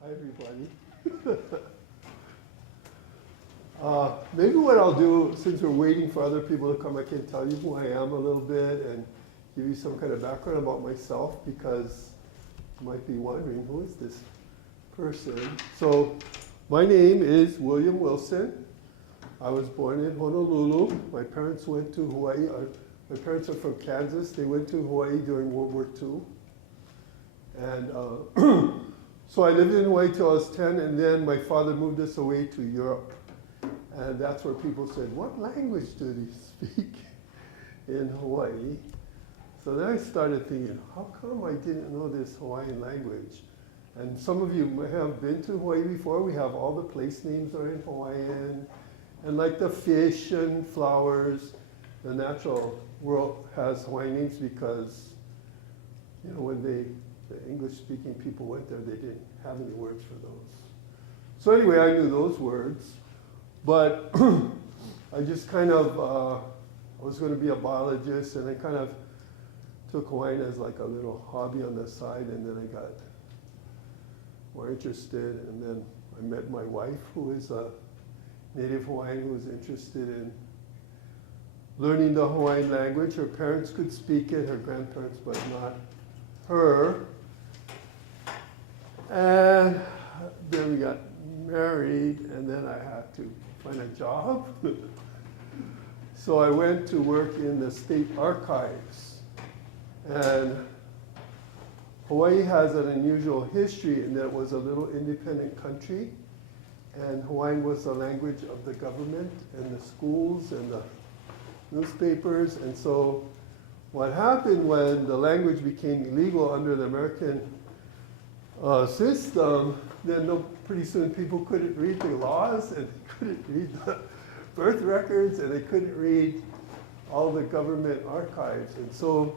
Hi, everybody. Maybe what I'll do, since we're waiting for other people to come, I can tell you who I am a little bit and give you some kind of background about myself, because you might be wondering, who is this person? So my name is William Wilson. I was born in Honolulu. My parents went to Hawaii. My parents are from Kansas. They went to Hawaii during World War II. And so I lived in Hawaii till I was 10, and then my father moved us away to Europe. And that's where people said, what language do they speak in Hawaii? So then I started thinking, how come I didn't know this Hawaiian language? And some of you may have been to Hawaii before. We have all the place names are in Hawaiian. And like the fish and flowers, the natural world has Hawaiian names because, you know, when the English-speaking people went there, they didn't have any words for those. So anyway, I knew those words. But I just kind of, I was going to be a biologist, and I kind of took Hawaiian as like a little hobby on the side, and then I got more interested, and then I met my wife, who is a native Hawaiian, who was interested in learning the Hawaiian language. Her parents could speak it, her grandparents, but not her. And then we got married, and then I had to find a job. So I went to work in the state archives. And Hawaii has an unusual history in that it was a little independent country, and Hawaiian was the language of the government and the schools and the newspapers. And so what happened when the language became illegal under the American system, then pretty soon people couldn't read the laws, and they couldn't read the birth records, and they couldn't read all the government archives. And so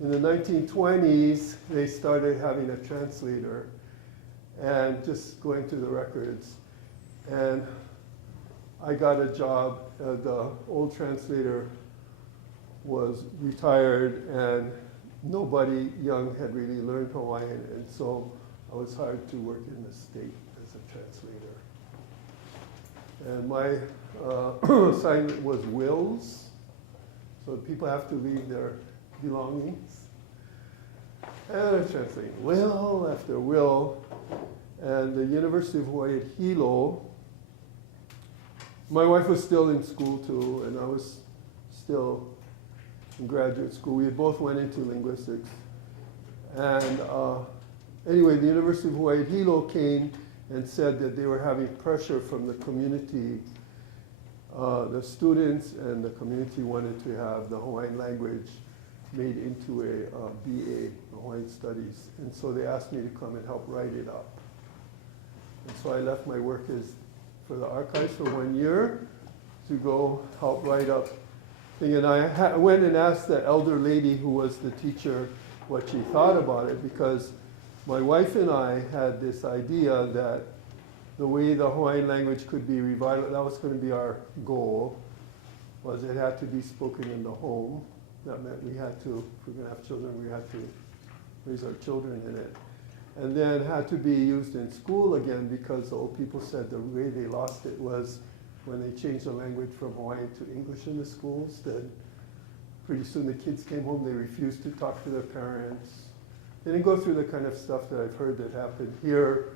in the 1920s, they started having a translator and just going through the records. And I got a job. The old translator was retired, and nobody young had really learned Hawaiian, and so I was hired to work in the state as a translator. And my assignment was wills, so people have to leave their belongings. And I'm translating will after will. And the University of Hawaii at Hilo, my wife was still in school too, and I was still in graduate school. We both went into linguistics. And anyway, the University of Hawaii at Hilo came and said that they were having pressure from the community. The students and the community wanted to have the Hawaiian language made into a BA, Hawaiian Studies. And so they asked me to come and help write it up. And so I left my work for the archives for 1 year to go help write up thing. And I went and asked the elder lady who was the teacher what she thought about it, because my wife and I had this idea that the way the Hawaiian language could be revitalized, that was going to be our goal, was it had to be spoken in the home. That meant we had to, if we're going to have children, we had to raise our children in it. And then had to be used in school again, because the old people said the way they lost it was when they changed the language from Hawaiian to English in the schools. Then pretty soon the kids came home, they refused to talk to their parents. They didn't go through the kind of stuff that I've heard that happened here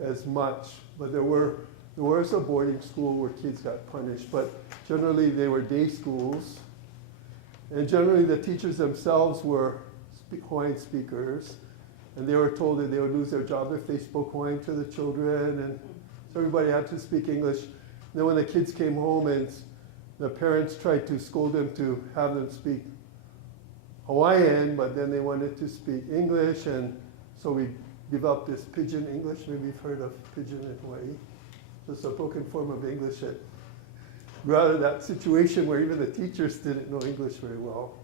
as much, but there was a boarding school where kids got punished, but generally they were day schools. And generally the teachers themselves were Hawaiian speakers, and they were told that they would lose their job if they spoke Hawaiian to the children, and so everybody had to speak English. And then when the kids came home and the parents tried to scold them to have them speak Hawaiian, but then they wanted to speak English, and so we developed this pidgin English. Maybe you've heard of pidgin in Hawaii. It's a spoken form of English that grew out of that situation where even the teachers didn't know English very well.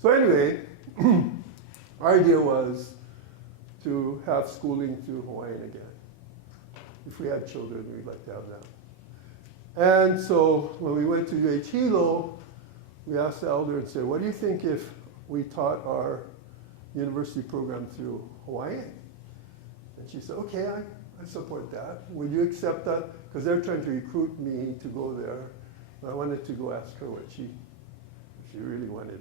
So anyway, our idea was to have schooling through Hawaiian again. If we had children, we'd like to have them. And so when we went to UH Hilo, we asked the elder and said, what do you think if we taught our university program through Hawaiian? And she said, okay, I support that. Would you accept that? Because they're trying to recruit me to go there. I wanted to go ask her what she really wanted.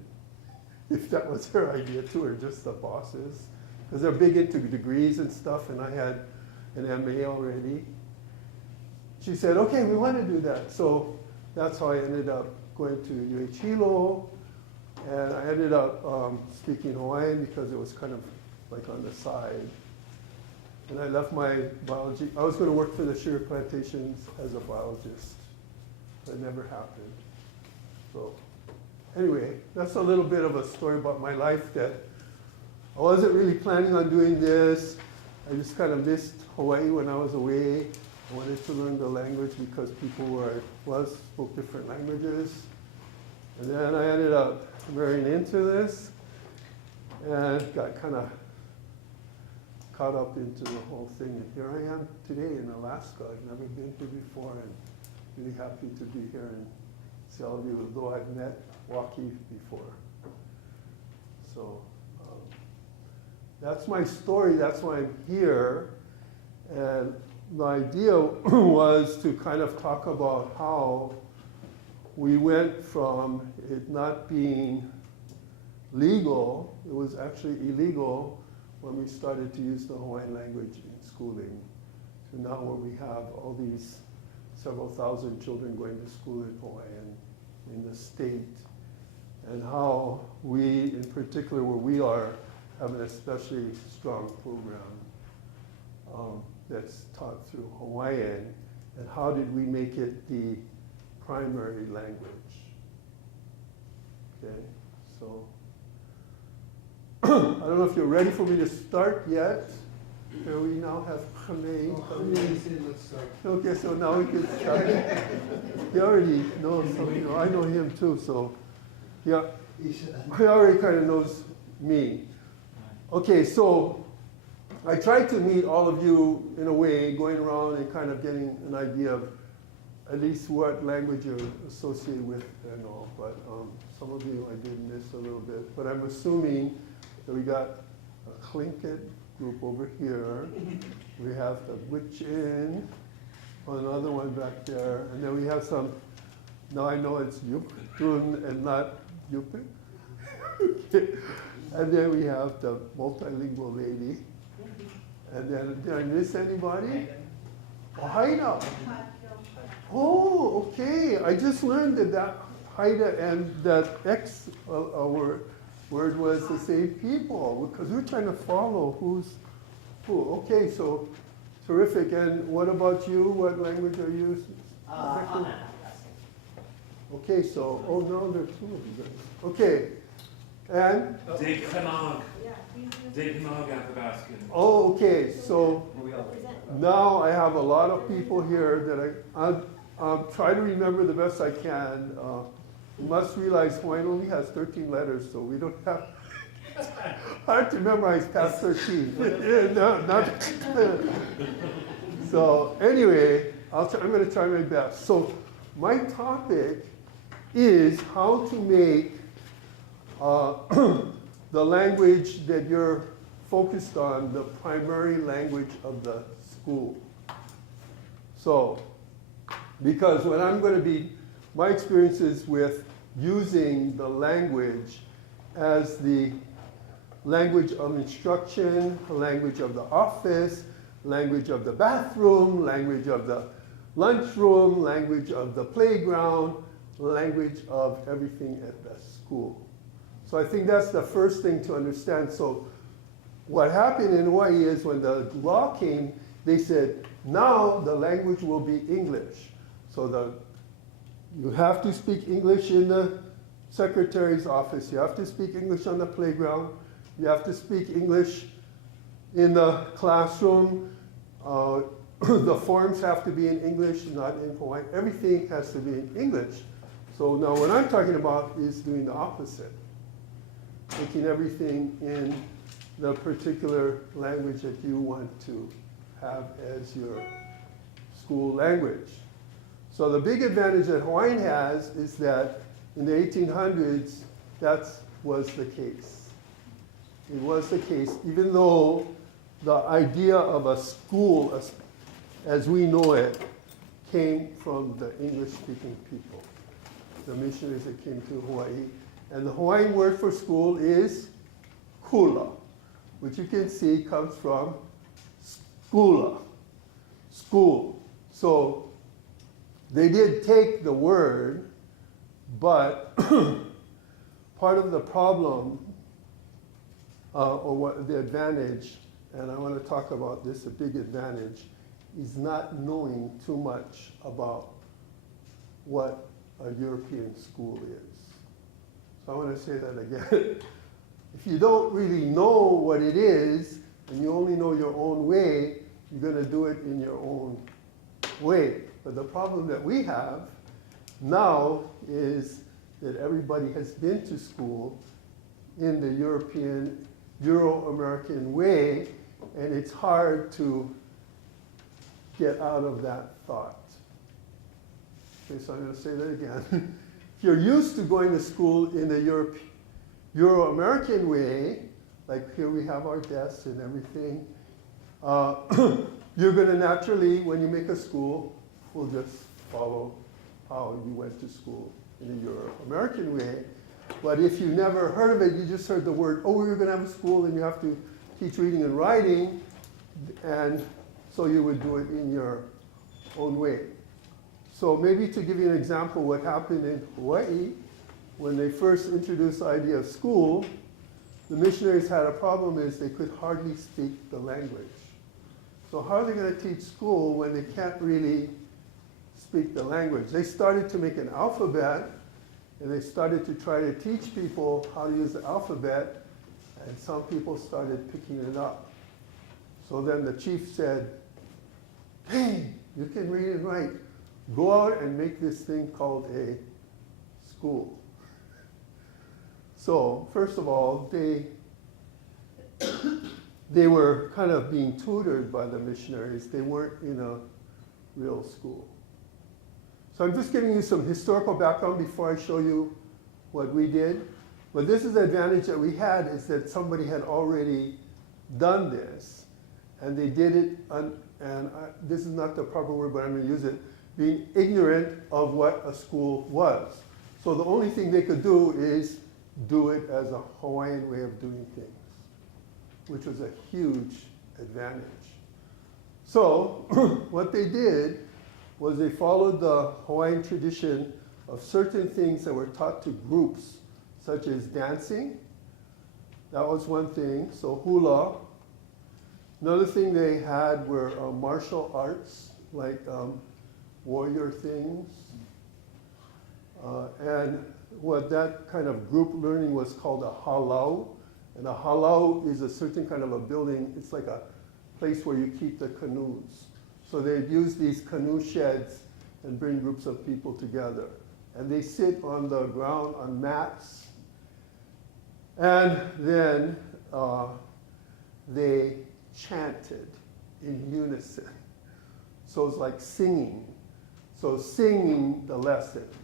If that was her idea too, or just the bosses. Because they're big into degrees and stuff, and I had an MA already. She said, okay, we want to do that. So that's how I ended up going to UH Hilo. And I ended up speaking Hawaiian because it was kind of like on the side. And I left my biology. I was going to work for the sugar plantations as a biologist. That never happened. So anyway, that's a little bit of a story about my life that I wasn't really planning on doing this. I just kind of missed Hawaii when I was away. I wanted to learn the language because people spoke different languages. And then I ended up marrying into this and got kind of caught up into the whole thing. And here I am today in Alaska. I've never been here before, and really happy to be here and see all of you, though I've met Waki before. So that's my story. That's why I'm here. And the idea was to kind of talk about how we went from it not being legal, it was actually illegal when we started to use the Hawaiian language in schooling, to now where we have all these several thousand children going to school in Hawaiian in the state, and how we, in particular where we are, have an especially strong program that's taught through Hawaiian, and how did we make it the primary language. Okay, so I don't know if you're ready for me to start yet. Here we now have Kame. Okay, so now we can start. He already knows, I know him too, so yeah, he already kind of knows me. Okay, so I tried to meet all of you in a way, going around and kind of getting an idea of at least what language you're associated with and all, but some of you I did miss a little bit. But I'm assuming that we got a Tlingit group over here. We have the Gwitch'in, another one back there, and then we have some, now I know it's Yup'tun and not Yupik. And then we have the multilingual lady. And then, did I miss anybody? Haida. Oh, okay. I just learned that Haida and that X word was the same people, because we're trying to follow who's who. Okay, so terrific. And what about you? What language are you? Okay, so, oh no, there are two of you guys. Okay, and? Dave Kanog. Dave Kanog Athabaskan. Oh, okay, so now I have a lot of people here that I'll try to remember the best I can. You must realize Hawaiian only has 13 letters, so we don't have, hard to memorize past 13. Yeah, no, not. So anyway, I'm going to try my best. So my topic is how to make the language that you're focused on the primary language of the school. So, because what I'm going to be, my experiences with using the language as the language of instruction, the language of the office, language of the bathroom, language of the lunchroom, language of the playground, language of everything at the school. So I think that's the first thing to understand. So what happened in Hawaii is when the law came, they said, now the language will be English. So you have to speak English in the secretary's office. You have to speak English on the playground. You have to speak English in the classroom. The forms have to be in English, not in Hawaiian. Everything has to be in English. So now what I'm talking about is doing the opposite. Making everything in the particular language that you want to have as your school language. So the big advantage that Hawaiian has is that in the 1800s, that was the case. It was the case, even though the idea of a school as we know it came from the English-speaking people, the missionaries that came to Hawaii. And the Hawaiian word for school is kula, which you can see comes from skula, school. So they did take the word, but part of the problem, or what the advantage, and I want to talk about this, a big advantage, is not knowing too much about what a European school is. So I want to say that again. If you don't really know what it is, and you only know your own way, you're going to do it in your own way. But the problem that we have now is that everybody has been to school in the European, Euro-American way, and it's hard to get out of that thought. Okay, so I'm going to say that again. If you're used to going to school in the Euro-American way, like here we have our desks and everything, you're going to naturally, when you make a school, will just follow how you went to school in the Euro-American way. But if you never heard of it, you just heard the word, oh, we're going to have a school and you have to teach reading and writing, and so you would do it in your own way. So maybe to give you an example, what happened in Hawaii, when they first introduced the idea of school, the missionaries had a problem is they could hardly speak the language. So how are they going to teach school when they can't really speak the language? They started to make an alphabet, and they started to try to teach people how to use the alphabet, and some people started picking it up. So then the chief said, hey, you can read and write. Go out and make this thing called a school. So first of all, they were kind of being tutored by the missionaries. They weren't in a real school. So I'm just giving you some historical background before I show you what we did. But this is the advantage that we had, is that somebody had already done this. And they did it, this is not the proper word, but I'm going to use it, being ignorant of what a school was. So the only thing they could do is do it as a Hawaiian way of doing things, which was a huge advantage. So what they did was they followed the Hawaiian tradition of certain things that were taught to groups, such as dancing. That was one thing, so hula. Another thing they had were martial arts, like warrior things. And what that kind of group learning was called a halau. And a halau is a certain kind of a building. It's like a place where you keep the canoes. So they'd use these canoe sheds and bring groups of people together. And they sit on the ground on mats. And then they chanted in unison. So it's like singing. So singing the lessons.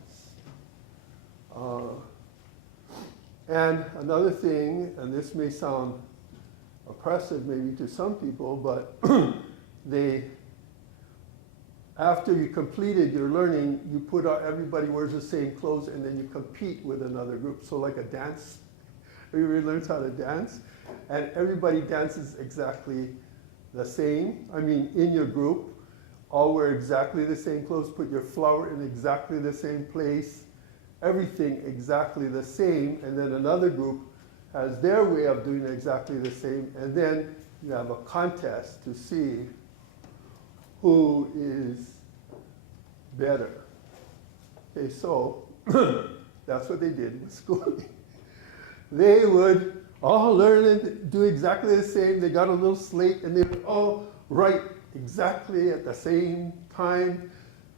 And another thing, and this may sound oppressive maybe to some people, but after you completed your learning, you put out, everybody wears the same clothes, and then you compete with another group. So like a dance, everybody learns how to dance, and everybody dances exactly the same. I mean, in your group, all wear exactly the same clothes, put your flower in exactly the same place, everything exactly the same, and then another group has their way of doing exactly the same, and then you have a contest to see who is better. Okay, so that's what they did with schooling. They would all learn and do exactly the same. They got a little slate, and they would all write exactly at the same time.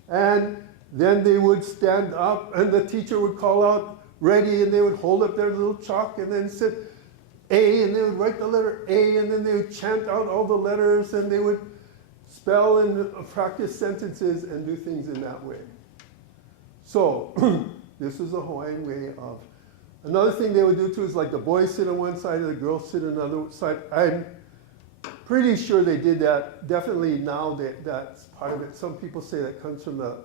And then they would stand up, and the teacher would call out, ready, and they would hold up their little chalk and then sit A, and they would write the letter A, and then they would chant out all the letters, and they would spell and practice sentences and do things in that way. So this was a Hawaiian way of. Another thing they would do too is like the boys sit on one side and the girls sit on another side. And pretty sure they did that. Definitely now that's part of it. Some people say that comes from the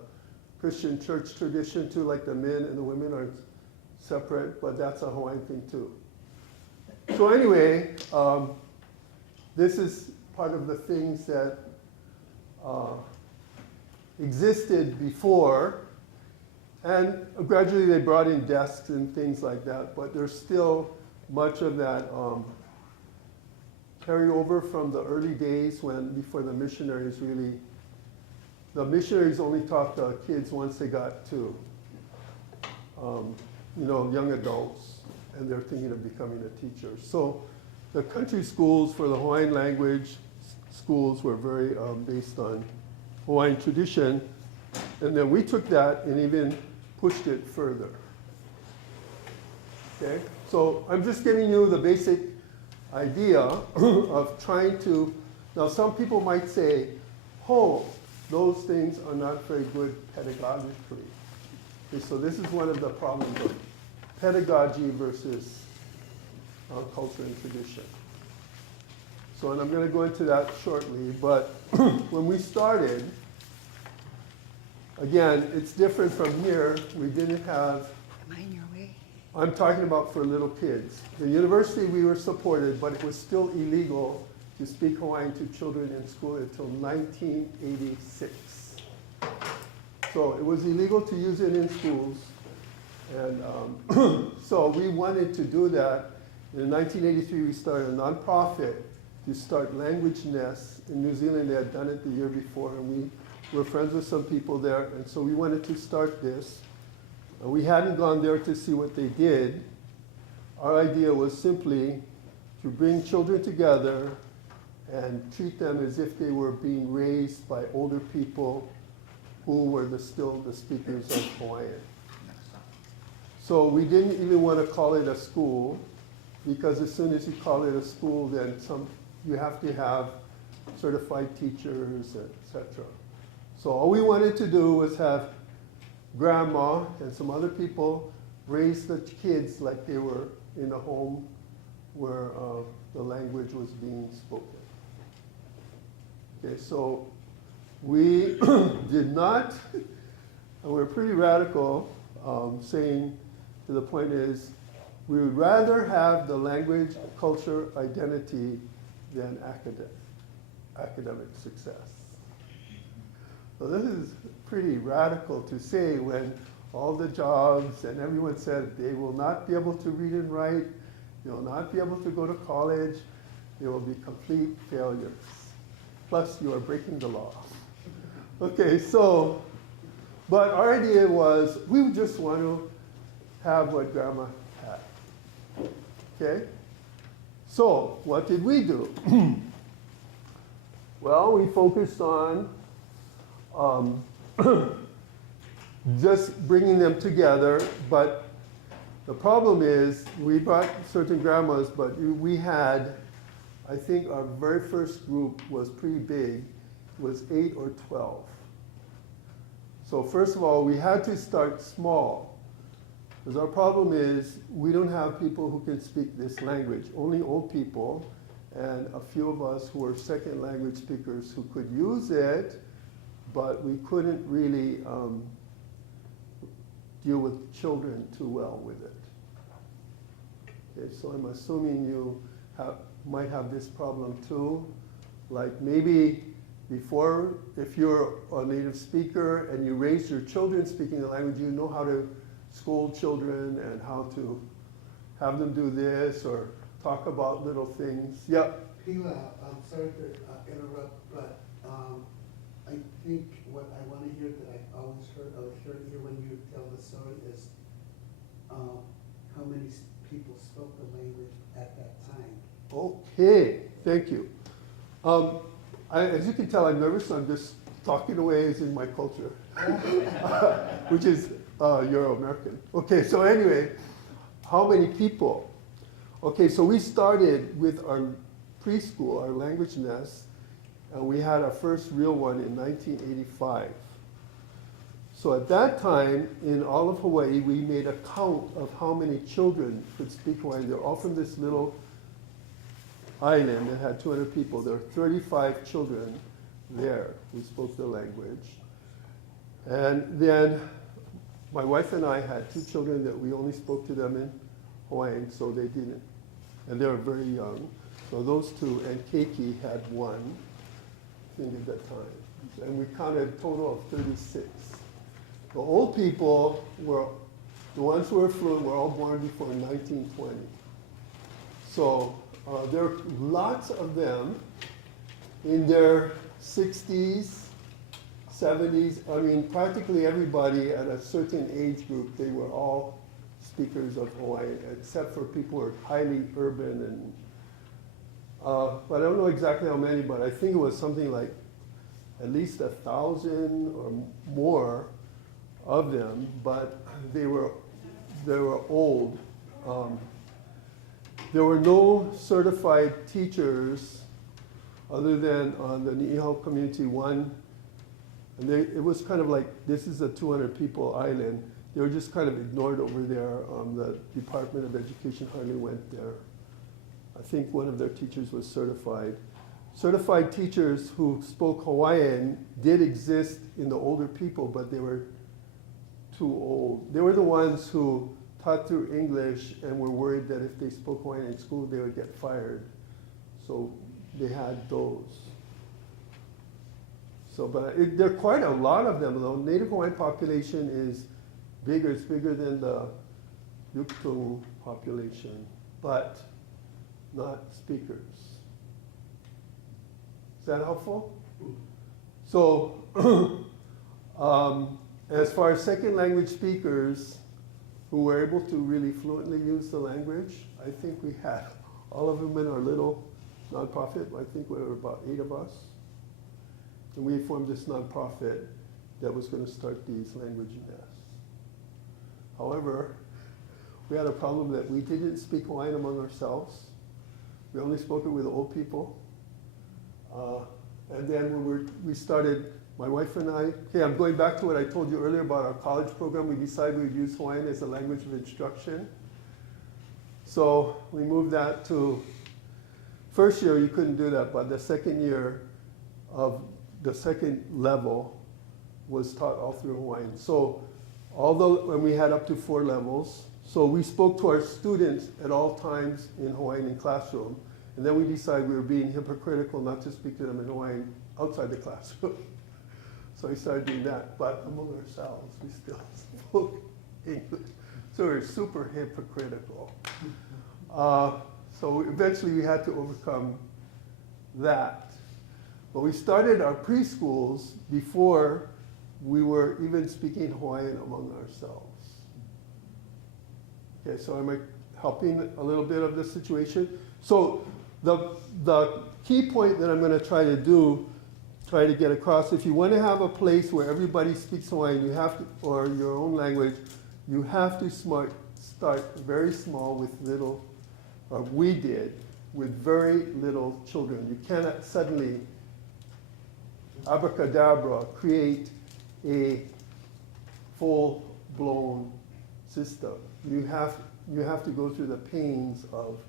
Christian church tradition too, like the men and the women are separate, but that's a Hawaiian thing too. So anyway, this is part of the things that existed before, and gradually they brought in desks and things like that, but there's still much of that carry over from the early days before the missionaries only taught the kids once they got to, young adults, and they're thinking of becoming a teacher. So the country schools for the Hawaiian language schools were very based on Hawaiian tradition, and then we took that and even pushed it further. Okay, so I'm just giving you the basic idea of trying to, now some people might say, oh, those things are not very good pedagogically. Okay, so this is one of the problems of pedagogy versus culture and tradition. So, and I'm going to go into that shortly, but when we started, again, it's different from here. We didn't have, Am I in your way? I'm talking about for little kids. The university we were supported, but it was still illegal to speak Hawaiian to children in school until 1986. So it was illegal to use it in schools. And so we wanted to do that. In 1983, we started a nonprofit to start language nests. In New Zealand, they had done it the year before, and we were friends with some people there. And so we wanted to start this. We hadn't gone there to see what they did. Our idea was simply to bring children together and treat them as if they were being raised by older people who were still the speakers of Hawaiian. So we didn't even want to call it a school, because as soon as you call it a school, then you have to have certified teachers, etc. So all we wanted to do was have grandma and some other people raise the kids like they were in a home where the language was being spoken. Okay, so we did not, and we're pretty radical, saying to the point is, we would rather have the language, culture, identity than academic success. So this is pretty radical to say when all the jobs and everyone said they will not be able to read and write, they will not be able to go to college, they will be complete failures. Plus you are breaking the law. Okay, so, but our idea was we would just want to have what grandma had. Okay? So, what did we do? Well, we focused on just bringing them together, but the problem is we brought certain grandmas, but we had, I think our very first group was pretty big, was 8 or 12. So first of all, we had to start small, because our problem is we don't have people who can speak this language, only old people, and a few of us who are second language speakers who could use it, but we couldn't really deal with children too well with it. Okay, so I'm assuming you might have this problem too. Like maybe before, if you're a native speaker and you raise your children speaking the language, you know how to scold children and how to have them do this or talk about little things. Yep. Pila, I'm sorry to interrupt, but I think what I want to hear that I always heard here when you tell the story is how many people spoke the language at that time. Okay, thank you. As you can tell, I'm nervous, so I'm just talking away as in my culture, which is Euro-American. Okay, so anyway, how many people? Okay, so we started with our preschool, our language nest, and we had our first real one in 1985. So at that time, in all of Hawaii, we made a count of how many children could speak Hawaiian. They're all from this little island that had 200 people. There were 35 children there who spoke the language. And then my wife and I had 2 children that we only spoke to them in Hawaiian, so they didn't. And they were very young. So those 2, and Keiki had 1, I think at that time. And we counted a total of 36. The old people were, the ones who were fluent were all born before 1920. So there are lots of them in their 60s, 70s. I mean, practically everybody at a certain age group, they were all speakers of Hawaiian, except for people who are highly urban. And but I don't know exactly how many, but I think it was something like at least 1,000 or more of them, but they were old. There were no certified teachers other than on the Niihau Community 1. And it was kind of like, this is a 200 people island. They were just kind of ignored over there. The Department of Education hardly went there. I think one of their teachers was certified. Certified teachers who spoke Hawaiian did exist in the older people, but they were too old. They were the ones who taught through English and were worried that if they spoke Hawaiian in school, they would get fired. So they had those. So, but there are quite a lot of them, though. Native Hawaiian population is bigger. It's bigger than the Yuktung population, but not speakers. Is that helpful? So, as far as second language speakers who were able to really fluently use the language, I think we had all of them in our little nonprofit. I think there were about 8 of us. And we formed this nonprofit that was going to start these language nests. However, we had a problem that we didn't speak Hawaiian among ourselves. We only spoke it with old people. And then when we started, my wife and I, okay, I'm going back to what I told you earlier about our college program. We decided we'd use Hawaiian as a language of instruction. So we moved that to, first year you couldn't do that, but the second year of the second level was taught all through Hawaiian. So although, and we had up to 4 levels, so we spoke to our students at all times in Hawaiian in classroom. And then we decided we were being hypocritical not to speak to them in Hawaiian outside the classroom. So we started doing that. But among ourselves, we still spoke English. So we were super hypocritical. So eventually we had to overcome that. But we started our preschools before we were even speaking Hawaiian among ourselves. Okay, so am I helping a little bit of the situation? So the key point that I'm going to try to get across, if you want to have a place where everybody speaks Hawaiian, you have to, or your own language, you have to start very small with little, or we did, with very little children. You cannot suddenly, abracadabra, create a full-blown system. You have to go through the pains of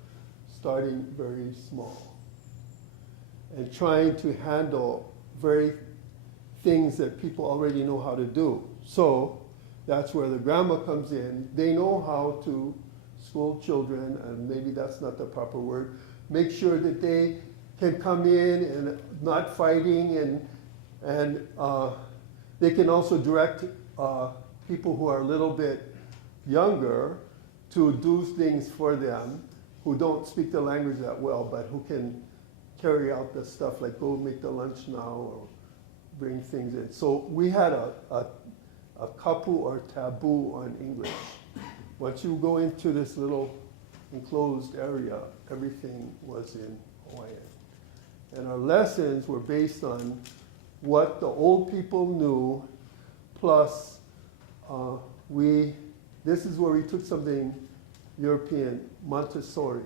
starting very small and trying to handle very things that people already know how to do. So that's where the grandma comes in. They know how to school children, and maybe that's not the proper word. Make sure that they can come in and not fighting, and they can also direct people who are a little bit younger to do things for them who don't speak the language that well, but who can carry out the stuff like go make the lunch now or bring things in. So we had a kapu or taboo on English. Once you go into this little enclosed area, everything was in Hawaiian. And our lessons were based on what the old people knew, plus this is where we took something European, Montessori.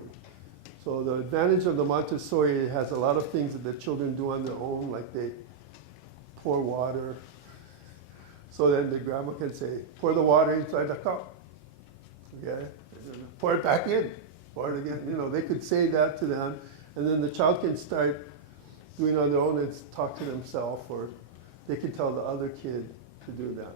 So the advantage of the Montessori, it has a lot of things that the children do on their own, like they pour water. So then the grandma can say, pour the water inside the cup. Okay? Pour it back in. Pour it again. You know, they could say that to them. and then the child can start doing on their own and talk to themselves, or they can tell the other kid to do that.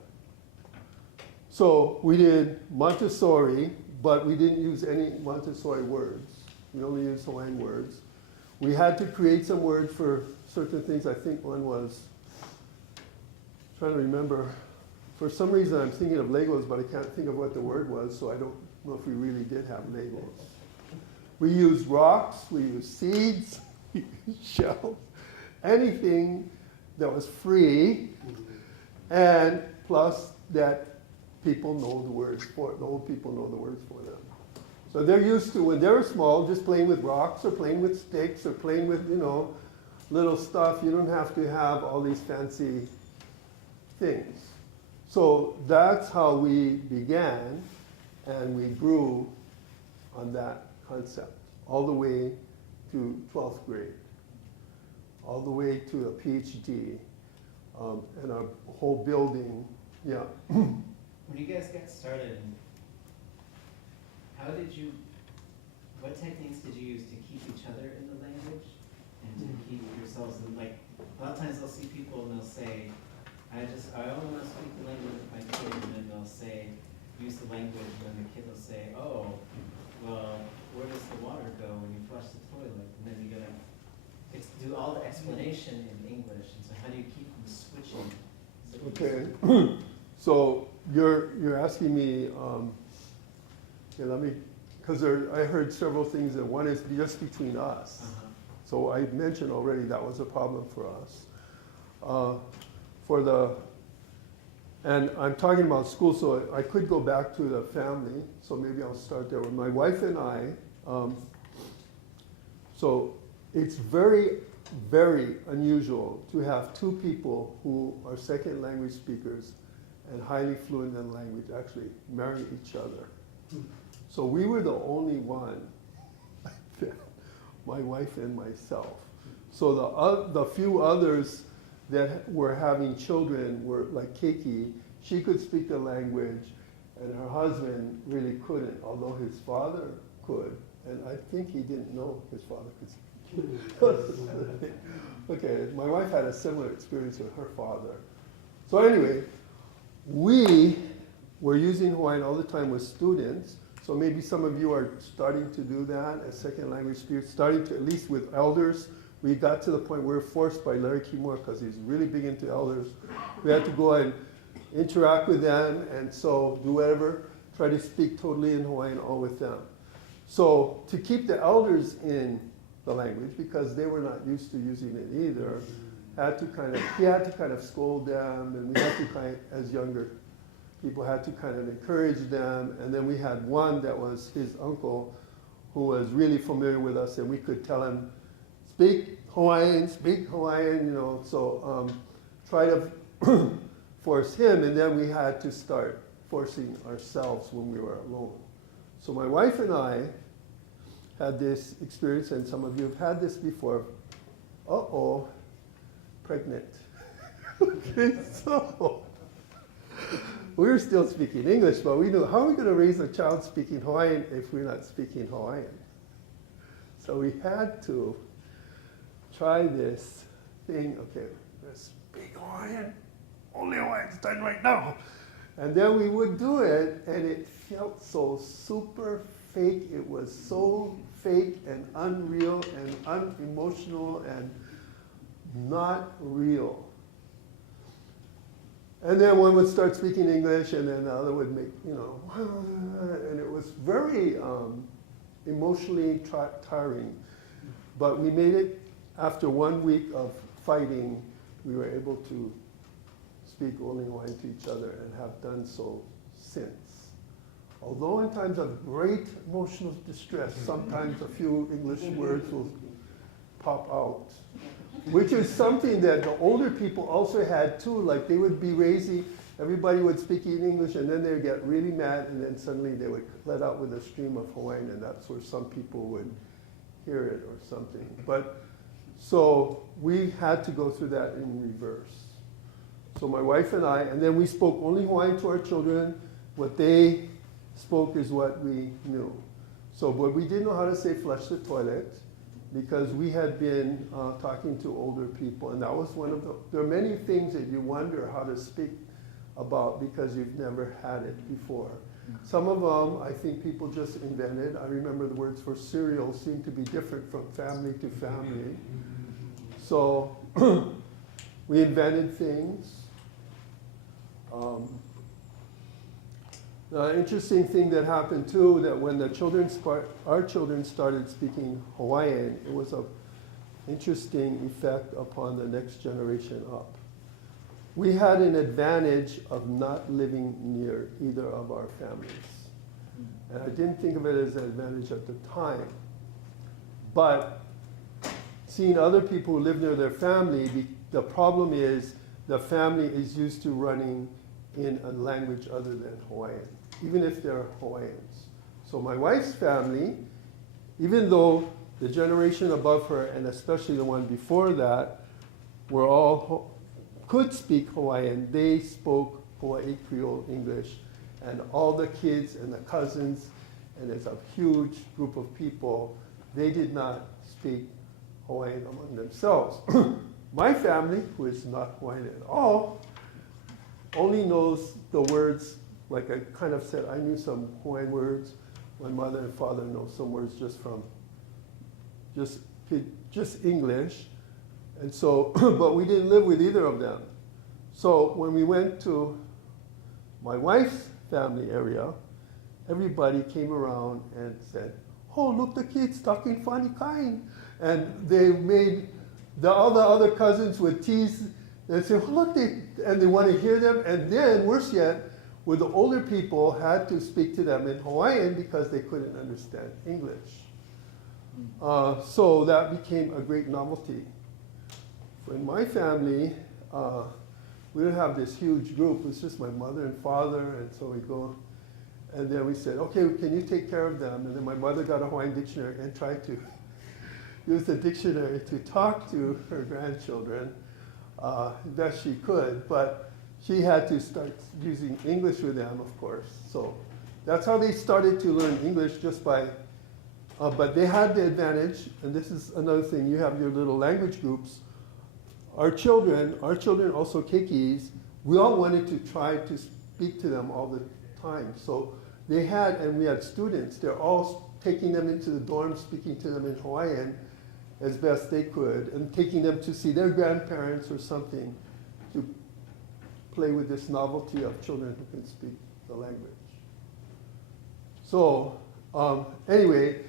So we did Montessori, but we didn't use any Montessori words. We only used Hawaiian words. We had to create some words for certain things. I think one was, trying to remember, for some reason I'm thinking of Legos, but I can't think of what the word was, so I don't know if we really did have Legos. We used rocks, we used seeds, we used shells, anything that was free, and plus that people know the words for it, the old people know the words for them. So they're used to, when they were small, just playing with rocks or playing with sticks or playing with, little stuff. You don't have to have all these fancy things. So that's how we began, and we grew on that concept all the way to 12th grade, all the way to a PhD, and our whole building, yeah. When you guys got started, what techniques did you use to keep each other in the language and to keep yourselves in, like, a lot of times I'll see people and they'll say, I only want to speak the language with my kid, and then they'll say, use the language, and then the kid will say, oh, well, where does the water go when you flush the toilet? And then you gotta do all the explanation in English, and so how do you keep them switching? Okay, so you're asking me, because I heard several things, and one is just between us. So I mentioned already that was a problem for us. And I'm talking about school, so I could go back to the family, so maybe I'll start there. With my wife and I, so it's very, very unusual to have two people who are second language speakers and highly fluent in language actually marry each other. So we were the only one, my wife and myself. So the few others that were having children were like Keiki. She could speak the language, and her husband really couldn't, although his father could. And I think he didn't know his father could speak. Okay, my wife had a similar experience with her father. So anyway, we were using Hawaiian all the time with students. So maybe some of you are starting to do that as second language speakers, starting to, at least with elders. We got to the point we were forced by Larry Kimura, because he's really big into elders. We had to go and interact with them, and so do whatever, try to speak totally in Hawaiian, all with them. So to keep the elders in the language, because they were not used to using it either, he had to kind of scold them, and we had to as younger people had to kind of encourage them. And then we had one that was his uncle, who was really familiar with us, and we could tell him, speak Hawaiian, so try to force him, and then we had to start forcing ourselves when we were alone. So my wife and I had this experience, and some of you have had this before. Pregnant. Okay, so we were still speaking English, but we knew, how are we going to raise a child speaking Hawaiian if we're not speaking Hawaiian? So we had to try this thing, okay, let's speak Hawaiian, only Hawaiian's done right now. And then we would do it, and it felt so super fake. It was so fake and unreal and unemotional and not real. And then one would start speaking English, and then the other would make, and it was very emotionally tiring. But we made it. After 1 week of fighting, we were able to speak only Hawaiian to each other, and have done so since. Although in times of great emotional distress, sometimes a few English words will pop out, which is something that the older people also had too. Like they would be raising, everybody would speak in English, and then they would get really mad, and then suddenly they would let out with a stream of Hawaiian, and that's where some people would hear it or something. But so we had to go through that in reverse. So my wife and I, and then we spoke only Hawaiian to our children. What they spoke is what we knew. So, but we didn't know how to say flush the toilet. because we had been talking to older people, and that was one of there are many things that you wonder how to speak about because you've never had it before. Some of them, I think people just invented. I remember the words for cereal seem to be different from family to family. So we invented things. The interesting thing that happened too, that when the our children started speaking Hawaiian, it was an interesting effect upon the next generation up. We had an advantage of not living near either of our families. And I didn't think of it as an advantage at the time. But seeing other people who live near their family, the problem is the family is used to running in a language other than Hawaiian, even if they're Hawaiians. So my wife's family, even though the generation above her, and especially the one before that, were all could speak Hawaiian, they spoke Hawaii Creole English, and all the kids and the cousins, and it's a huge group of people, they did not speak Hawaiian among themselves. My family, who is not Hawaiian at all, only knows the words, like I kind of said, I knew some Hawaiian words. My mother and father know some words just from just English. And so, but we didn't live with either of them. So when we went to my wife's family area, everybody came around and said, oh, look, the kids talking funny kind. And they made, all the other cousins would tease and say, oh, look, and they want to hear them. And then, worse yet, where the older people had to speak to them in Hawaiian because they couldn't understand English. So that became a great novelty. In my family, we didn't have this huge group. It was just my mother and father, and so we go, and then we said, okay, can you take care of them? And then my mother got a Hawaiian dictionary and tried to use the dictionary to talk to her grandchildren best she could, but she had to start using English with them, of course. So that's how they started to learn English, just by, but they had the advantage, and this is another thing, you have your little language groups. Our children also keikis, we all wanted to try to speak to them all the time. So they had, and we had students, they're all taking them into the dorms, speaking to them in Hawaiian as best they could, and taking them to see their grandparents or something to play with this novelty of children who can speak the language. So anyway,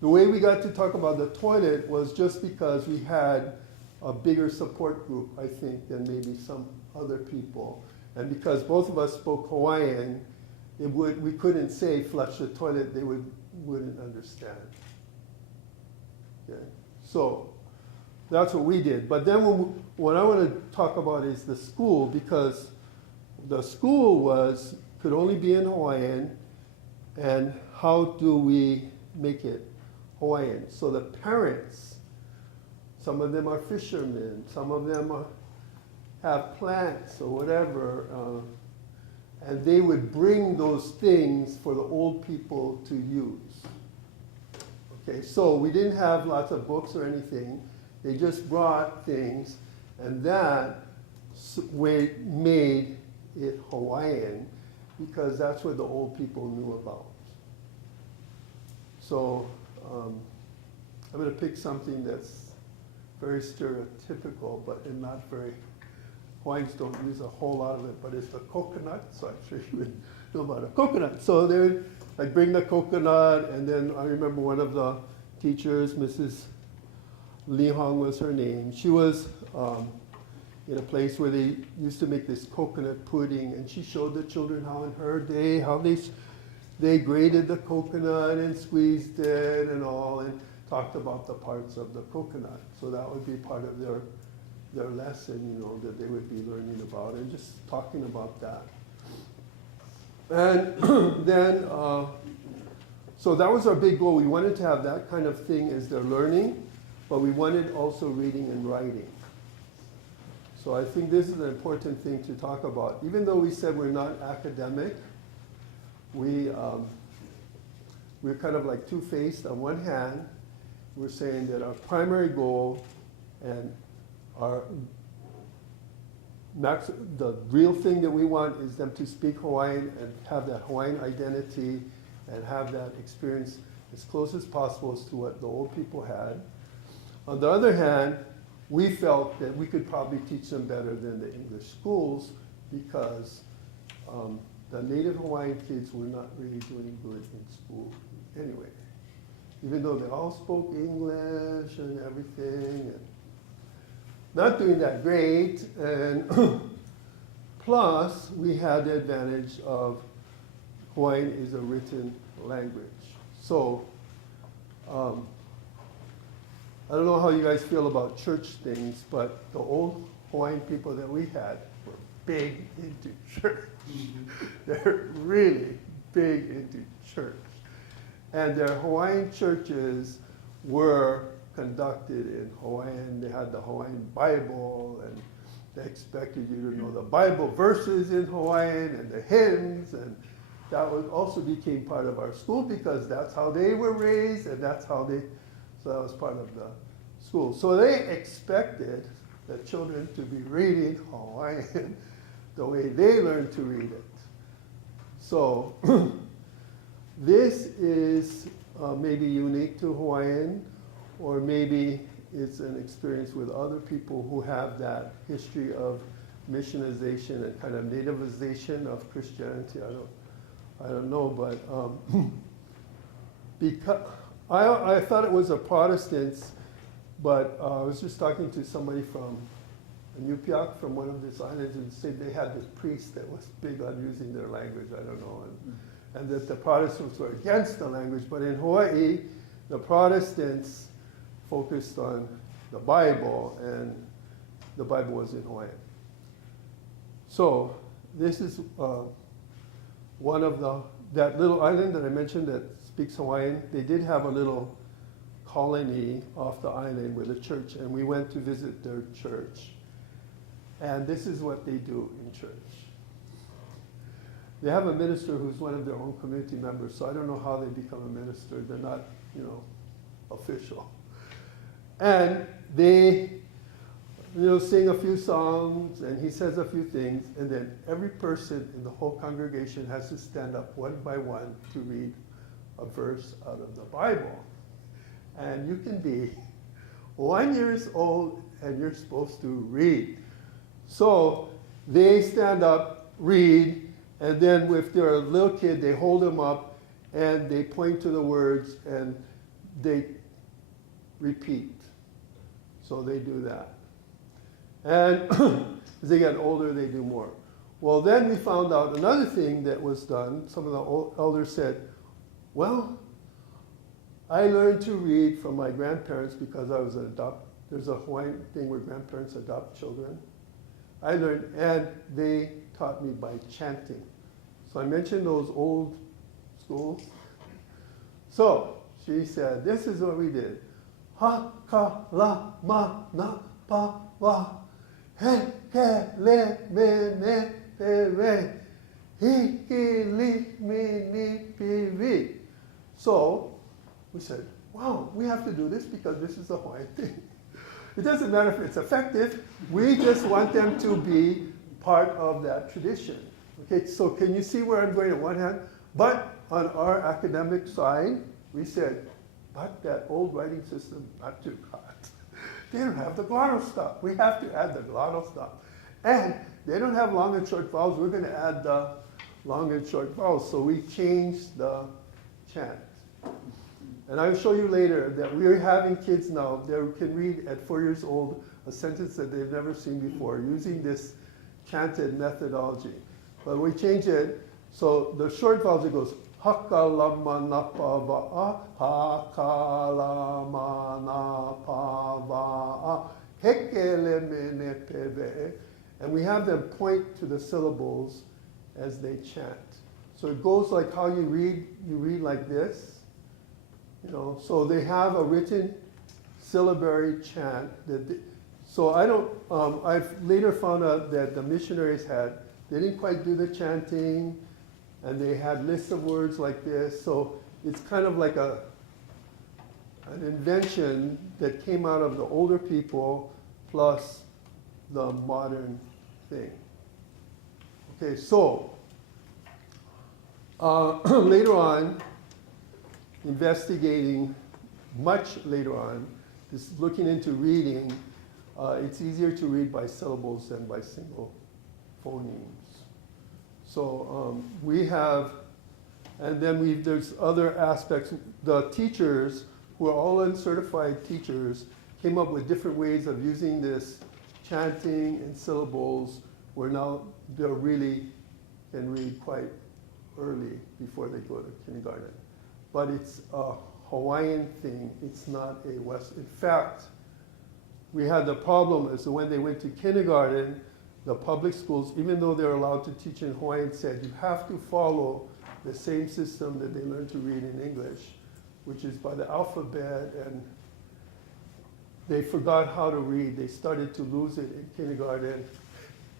the way we got to talk about the toilet was just because we had a bigger support group, I think, than maybe some other people. And because both of us spoke Hawaiian, we couldn't say flush the toilet, they wouldn't understand. Okay? So that's what we did. But then what I want to talk about is the school, because the school could only be in Hawaiian, and how do we make it Hawaiian? So the parents, some of them are fishermen, some of them have plants or whatever, and they would bring those things for the old people to use. Okay, so we didn't have lots of books or anything. They just brought things, and that way made it Hawaiian, because that's what the old people knew about. So I'm going to pick something that's very stereotypical, but not very, Hawaiians don't use a whole lot of it, but it's the coconut, so I'm sure you would know about a coconut. So they would like bring the coconut, and then I remember one of the teachers, Mrs. Li Hong was her name, she was in a place where they used to make this coconut pudding, and she showed the children how in her day, how they grated the coconut and squeezed it and all, and talked about the parts of the coconut. So that would be part of their lesson, you know, that they would be learning about, and just talking about that. And then, so that was our big goal. We wanted to have that kind of thing as their learning, but we wanted also reading and writing. So I think this is an important thing to talk about. Even though we said we're not academic, we're kind of like two-faced. On one hand, we're saying that our primary goal and our the real thing that we want is them to speak Hawaiian and have that Hawaiian identity and have that experience as close as possible as to what the old people had. On the other hand, we felt that we could probably teach them better than the English schools because the native Hawaiian kids were not really doing good in school anyway. Even though they all spoke English and everything, and not doing that great. And plus, we had the advantage of Hawaiian is a written language. So, I don't know how you guys feel about church things, but the old Hawaiian people that we had were big into church. They're really big into church. And their Hawaiian churches were conducted in Hawaiian. They had the Hawaiian Bible, and they expected you to know the Bible verses in Hawaiian and the hymns, and that also became part of our school because that's how they were raised, and that's how they, so that was part of the school. So they expected the children to be reading Hawaiian the way they learned to read it. So this is maybe unique to Hawaiian, or don't it's an experience with other people who have that history of missionization and kind of nativization of Christianity. I don't know, but because I thought it was a Protestants, but I was just talking to somebody from Nupiaq, from one of these islands, and said they had this priest that was big on using their language. I don't know, and that the Protestants were against the language. But in Hawaii, the Protestants focused on the Bible, and the Bible was in Hawaiian. So this is one of that little island that I mentioned that speaks Hawaiian. They did have a little colony off the island with a church, and we went to visit their church. And this is what they do in church. They have a minister who's one of their own community members, so I don't know how they become a minister. They're not, official. And they, sing a few songs, and he says a few things, and then every person in the whole congregation has to stand up one by one to read a verse out of the Bible. And you can be 1 year old, and you're supposed to read. So they stand up, read, and then if they're a little kid, they hold them up, and they point to the words, and they repeat. So they do that. And as they get older, they do more. Well, then we found out another thing that was done. Some of the elders said, well, I learned to read from my grandparents because I was an adopt. There's a Hawaiian thing where grandparents adopt children. I learned, and they taught me by chanting. So I mentioned those old schools. So she said, this is what we did. Ha, ka, la, ma, na, pa, wa. He, ke, le, me, ne, pe, re. Hi, ki, li, mi, ni, pi, vi. So we said, wow, we have to do this because this is a Hawaiian thing. It doesn't matter if it's effective. We just want them to be part of that tradition. Okay, so can you see where I'm going on one hand? But on our academic side, we said, but that old writing system, not too hot. They don't have the glottal stop. We have to add the glottal stop. And they don't have long and short vowels. We're going to add the long and short vowels. So we changed the chant. And I'll show you later that we're having kids now that can read at 4 years old a sentence that they've never seen before using this chanted methodology. But we change it, so the short vowels, it goes Hakalamanapava'a, Hakalamanapava'a, Hekelemenepeve. And we have them point to the syllables as they chant. So it goes like how you read like this. So they have a written syllabary chant. So I've later found out that the missionaries they didn't quite do the chanting, and they had lists of words like this. So it's kind of like an invention that came out of the older people plus the modern thing. Okay, so later on, investigating much later on, this looking into reading, it's easier to read by syllables than by single phonemes. So we have, and then there's other aspects. The teachers, who are all uncertified teachers, came up with different ways of using this chanting and syllables, where now they really can read quite early before they go to kindergarten. But it's a Hawaiian thing, it's not a West. In fact, we had the problem is that when they went to kindergarten, the public schools, even though they're allowed to teach in Hawaiian, said you have to follow the same system that they learn to read in English, which is by the alphabet, and they forgot how to read. They started to lose it in kindergarten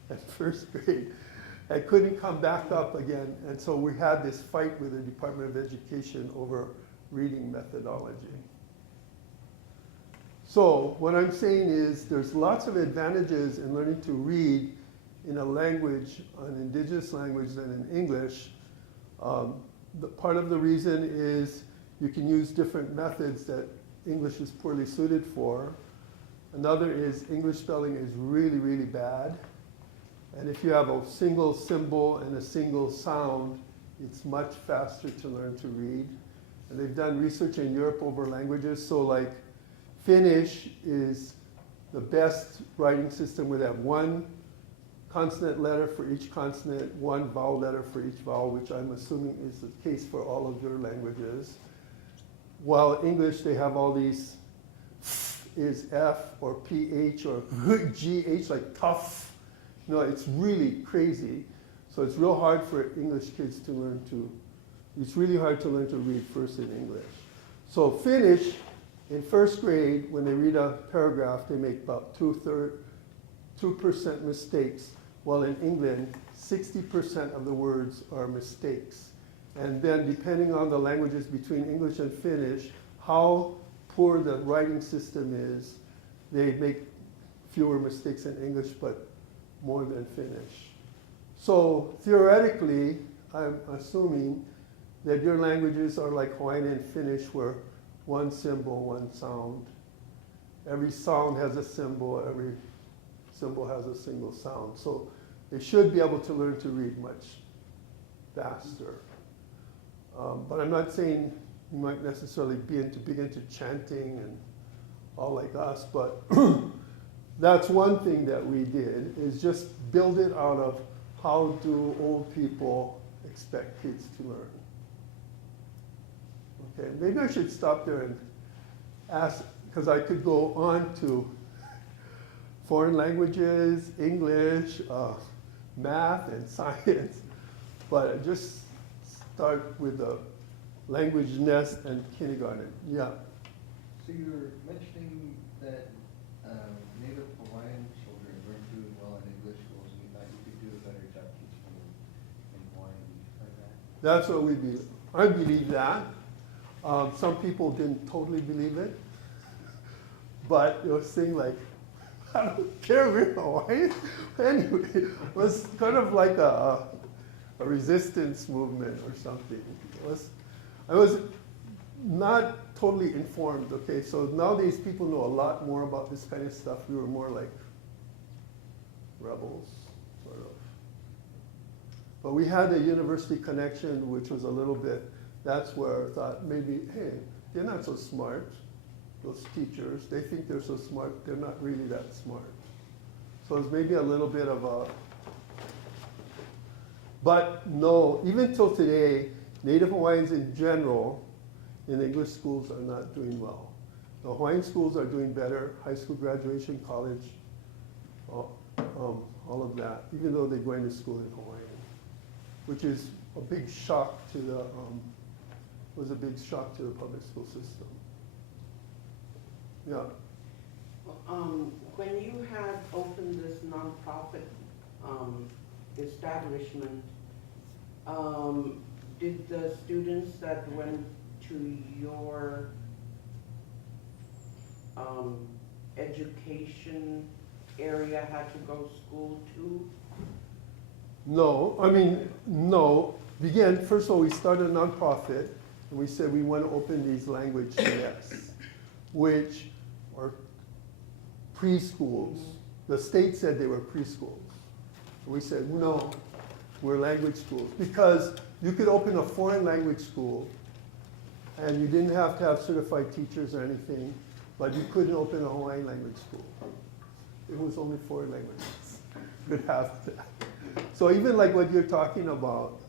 and first grade. and couldn't come back up again. And so we had this fight with the Department of Education over reading methodology. So what I'm saying is there's lots of advantages in learning to read in a language, an indigenous language, than in English. Part of the reason is you can use different methods that English is poorly suited for. Another is English spelling is really, really bad. And if you have a single symbol and a single sound, it's much faster to learn to read. And they've done research in Europe over languages. So like Finnish is the best writing system where they have one consonant letter for each consonant, one vowel letter for each vowel, which I'm assuming is the case for all of your languages. While English, they have all these is F or PH or GH, like tough. No, it's really crazy. So it's real hard for English kids to learn to, it's really hard to learn to read first in English. So Finnish, in first grade, when they read a paragraph, they make about 2% mistakes, while in England, 60% of the words are mistakes. And then depending on the languages between English and Finnish, how poor the writing system is, they make fewer mistakes in English, but more than Finnish. So theoretically, I'm assuming that your languages are like Hawaiian and Finnish, where one symbol, one sound. Every sound has a symbol, every symbol has a single sound. So they should be able to learn to read much faster. But I'm not saying you might necessarily be big into chanting and all like us, but that's one thing that we did, is just build it out of how do old people expect kids to learn. Okay, maybe I should stop there and ask, because I could go on to foreign languages, English, math, and science, but I just start with the language nest and kindergarten. Yeah. So you were mentioning that Native Hawaiian children weren't doing well in English schools, and you thought you could do a better job teaching them in Hawaiian, like that? That's what we believe. I believe that. Some people didn't totally believe it, but it was saying like, I don't care, we're Hawaiian. Anyway, it was kind of like a resistance movement or something. I was not totally informed, okay? So nowadays people know a lot more about this kind of stuff. We were more like rebels, sort of. But we had a university connection, which was a little bit, that's where I thought maybe, hey, they're not so smart, those teachers. They think they're so smart, they're not really that smart. So it's maybe a little bit of a, but no, even till today, Native Hawaiians in general in English schools are not doing well. The Hawaiian schools are doing better, high school graduation, college, all of that, even though they're going to school in Hawaiian, which is a big shock to the, was a big shock to the public school system. Yeah. When you had opened this nonprofit establishment, did the students that went to your education area had to go school too? No, no. First of all, we started a nonprofit, and we said we want to open these language labs, which are preschools. The state said they were preschools. We said, no, we're language schools. Because you could open a foreign language school, and you didn't have to have certified teachers or anything, but you couldn't open a Hawaiian language school. It was only foreign languages. You could have that. So even like what you're talking about,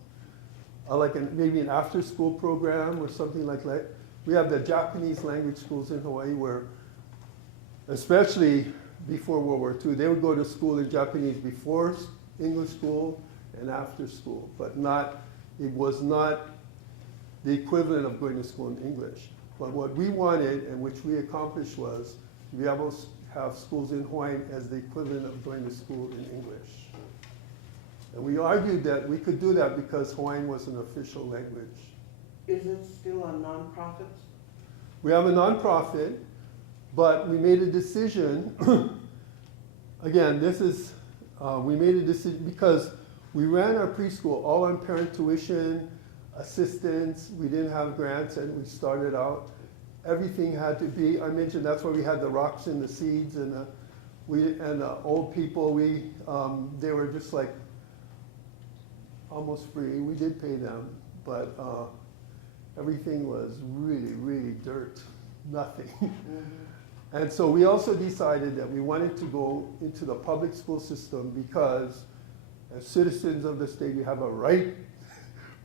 maybe an after-school program or something like that. We have the Japanese language schools in Hawaii where, especially before World War II, they would go to school in Japanese before English school and after school, but it was not the equivalent of going to school in English. But what we wanted, and which we accomplished, was to be able to have schools in Hawaiian as the equivalent of going to school in English. And we argued that we could do that because Hawaiian was an official language. Is it still a nonprofit? We have a nonprofit, but we made a decision. Again, we made a decision because we ran our preschool all on parent tuition, assistance. We didn't have grants, and we started out. Everything had to be, I mentioned that's why we had the rocks and the seeds and the old people. They were just like almost free. We did pay them, but everything was really, really dirt, nothing. Mm-hmm. And so we also decided that we wanted to go into the public school system because as citizens of the state, we have a right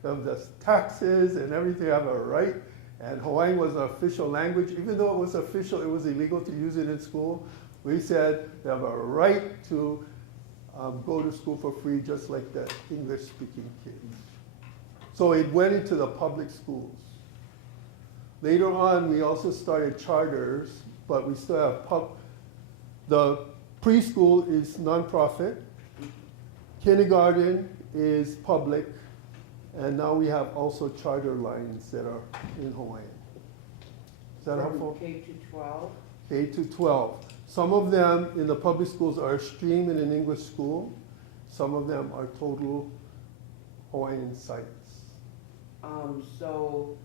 of the taxes and everything, have a right. And Hawaiian was an official language. Even though it was official, it was illegal to use it in school. We said they have a right to go to school for free, just like the English-speaking kids. So it went into the public schools. Later on, we also started charters, but we still have the preschool is nonprofit, kindergarten is public, and now we have also charter lines that are in Hawaiian. Is that helpful? K to 12? K to 12. Some of them in the public schools are streamed in an English school. Some of them are total Hawaiian sites. So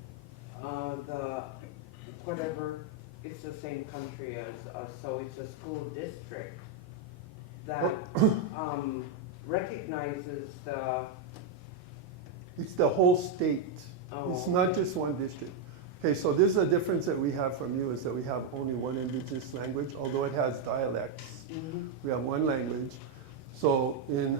it's the same country as us, so it's a school district that recognizes It's the whole state. Oh. It's not just one district. Okay, so this is a difference that we have from you is that we have only one indigenous language, although it has dialects. Mm-hmm. We have one language. So in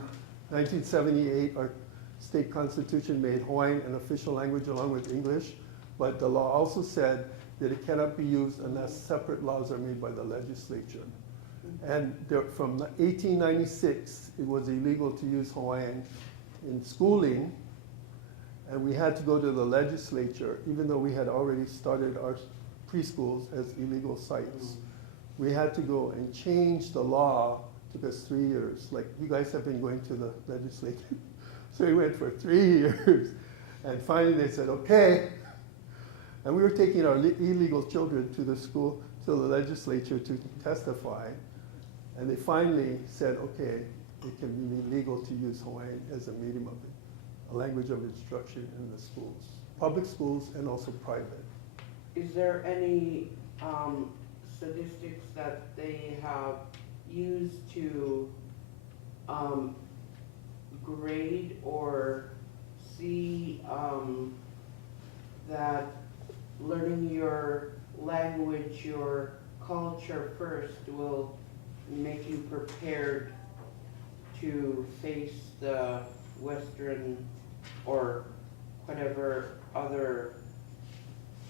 1978, our state constitution made Hawaiian an official language along with English, but the law also said that it cannot be used unless separate laws are made by the legislature. And from 1896, it was illegal to use Hawaiian in schooling, and we had to go to the legislature, even though we had already started our preschools as illegal sites. We had to go and change the law. It took us 3 years. Like, you guys have been going to the legislature. So we went for 3 years. And finally they said, okay. And we were taking our illegal children to the school, to the legislature to testify. And they finally said, okay, it can be legal to use Hawaiian as a medium of a language of instruction in the schools, public schools and also private. Is there any statistics that they have used to grade or see that learning your language, your culture first will make you prepared to face the Western or whatever other?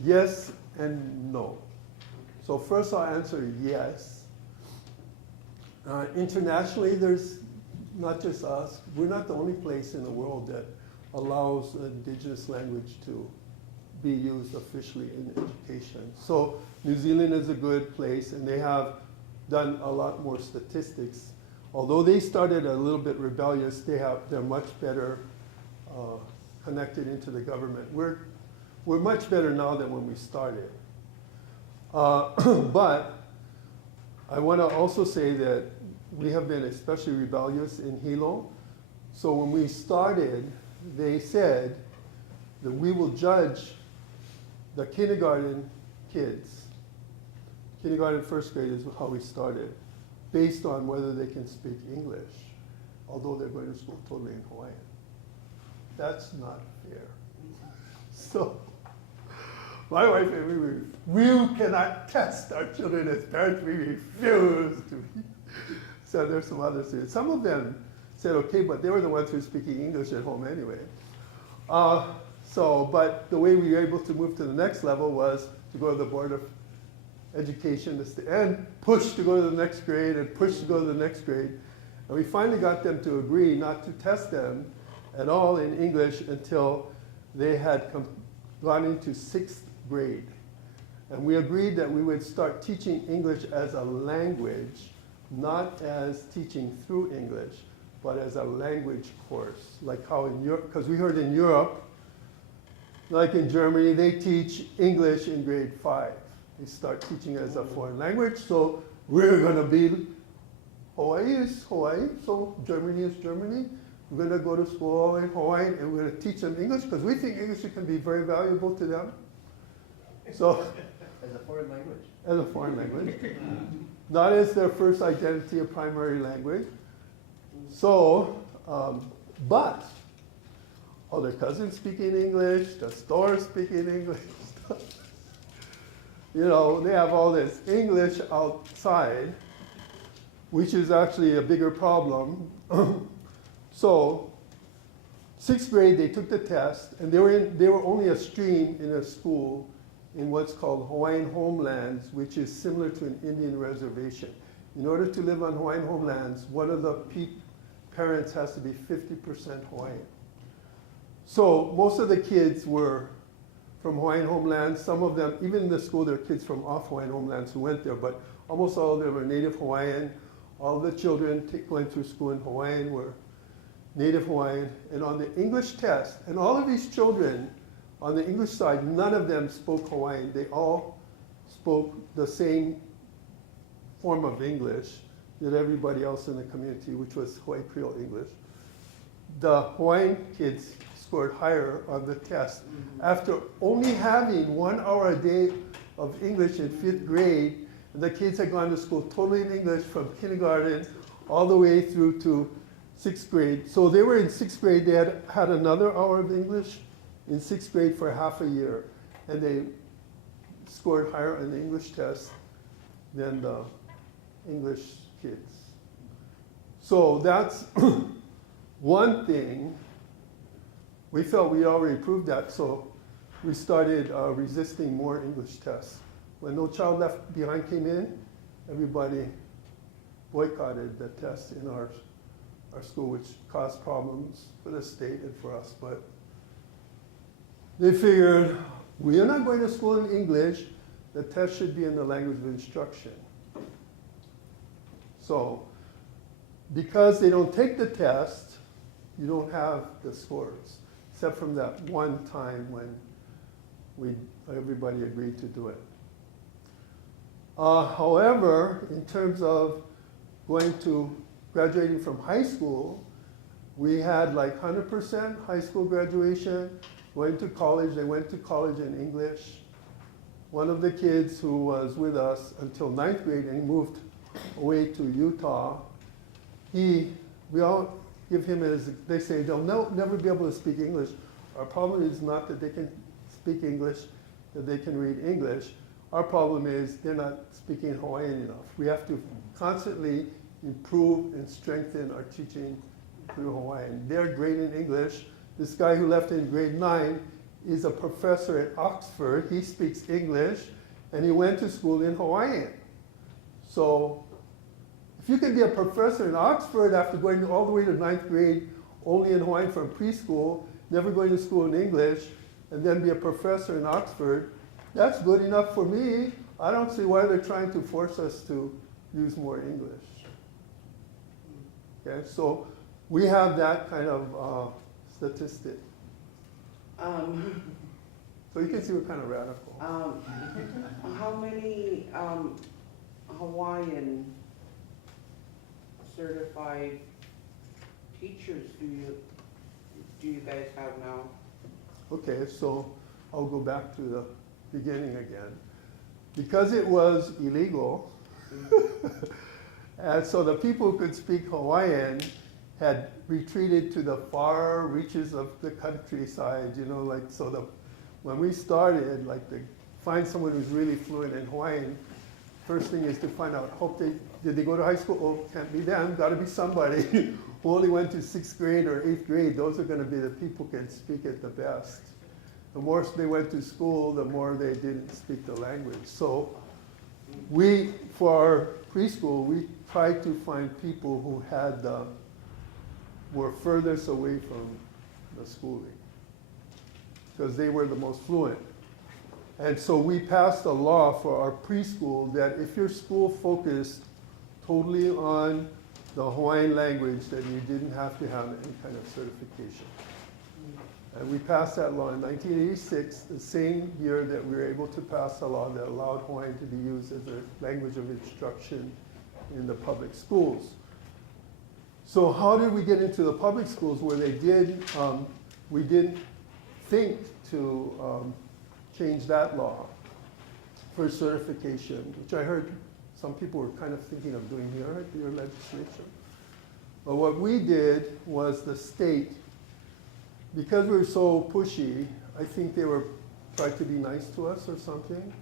Yes and no. So first I'll answer yes. Internationally, there's not just us. We're not the only place in the world that allows indigenous language to be used officially in education. So New Zealand is a good place, and they have done a lot more statistics. Although they started a little bit rebellious, they're much better connected into the government. We're much better now than when we started. But I want to also say that we have been especially rebellious in Hilo. So when we started, they said that we will judge the kindergarten kids. Kindergarten, first grade is how we started, based on whether they can speak English, although they're going to school totally in Hawaiian. That's not fair. So my wife and we cannot test our children as parents. We refuse to. So there's some other students. Some of them said okay, but they were the ones who were speaking English at home anyway. But the way we were able to move to the next level was to go to the Board of Education and push to go to the next grade and push to go to the next grade. And we finally got them to agree not to test them at all in English until they had gone into 6th grade. And we agreed that we would start teaching English as a language, not as teaching through English, but as a language course. Like how in Europe, because we heard in Europe, like in Germany, they teach English in grade 5. They start teaching as a foreign language. So we're going to be, Hawaii is Hawaii, so Germany is Germany. We're going to go to school in Hawaii and we're going to teach them English because we think English can be very valuable to them. So, As a foreign language? As a foreign language. Not as their first identity or primary language. So, but all their cousins speaking English, the store speaking English. You know, they have all this English outside, which is actually a bigger problem. So, 6th grade, they took the test, and they were only a stream in a school in what's called Hawaiian homelands, which is similar to an Indian reservation. In order to live on Hawaiian homelands, one of the parents has to be 50% Hawaiian. So most of the kids were from Hawaiian homelands. Some of them, even in the school, there are kids from off Hawaiian homelands who went there, but almost all of them were native Hawaiian. All the children going through school in Hawaiian were native Hawaiian. And on the English test, and all of these children on the English side, none of them spoke Hawaiian. They all spoke the same form of English that everybody else in the community, which was Hawaii Creole English. The Hawaiian kids scored higher on the test. After only having 1 hour a day of English in 5th grade, and the kids had gone to school totally in English from kindergarten all the way through to 6th grade. So they were in 6th grade, they had another hour of English in 6th grade for half a year. And they scored higher on the English test than the English kids. So that's one thing. We felt we already proved that, so we started resisting more English tests. When No Child Left Behind came in, everybody boycotted the tests in our school, which caused problems for the state and for us. But they figured, we are not going to school in English, the test should be in the language of instruction. So, because they don't take the test, you don't have the scores, except from that one time when everybody agreed to do it. However, in terms of graduating from high school, we had like 100% high school graduation. Going to college, they went to college in English. One of the kids who was with us until 9th grade and he moved away to Utah, we all give him they say they'll never be able to speak English. Our problem is not that they can speak English, that they can read English. Our problem is they're not speaking Hawaiian enough. We have to constantly improve and strengthen our teaching through Hawaiian. They're great in English. This guy who left in grade 9 is a professor at Oxford. He speaks English, and he went to school in Hawaiian. So if you can be a professor in Oxford after going all the way to 9th grade, only in Hawaiian from preschool, never going to school in English, and then be a professor in Oxford, that's good enough for me. I don't see why they're trying to force us to use more English. Okay, so we have that kind of statistic. So you can see we're kind of radical. How many Hawaiian certified teachers do you guys have now? Okay, so I'll go back to the beginning again. Because it was illegal, and so the people who could speak Hawaiian had retreated to the far reaches of the countryside, you know, like, so when we started, like, to find someone who's really fluent in Hawaiian, first thing is to find out, did they go to high school? Oh, can't be them, gotta be somebody who only went to 6th grade or 8th grade. Those are gonna be the people who can speak it the best. The more they went to school, the more they didn't speak the language. So for our preschool, we tried to find people who were furthest away from the schooling, because they were the most fluent. And so we passed a law for our preschool that if your school focused totally on the Hawaiian language, then you didn't have to have any kind of certification. And we passed that law in 1986, the same year that we were able to pass a law that allowed Hawaiian to be used as a language of instruction in the public schools. So how did we get into the public schools where we didn't think to change that law for certification, which I heard some people were kind of thinking of doing here at your legislation. But what we did was the state, because we were so pushy, I think they were trying to be nice to us or something.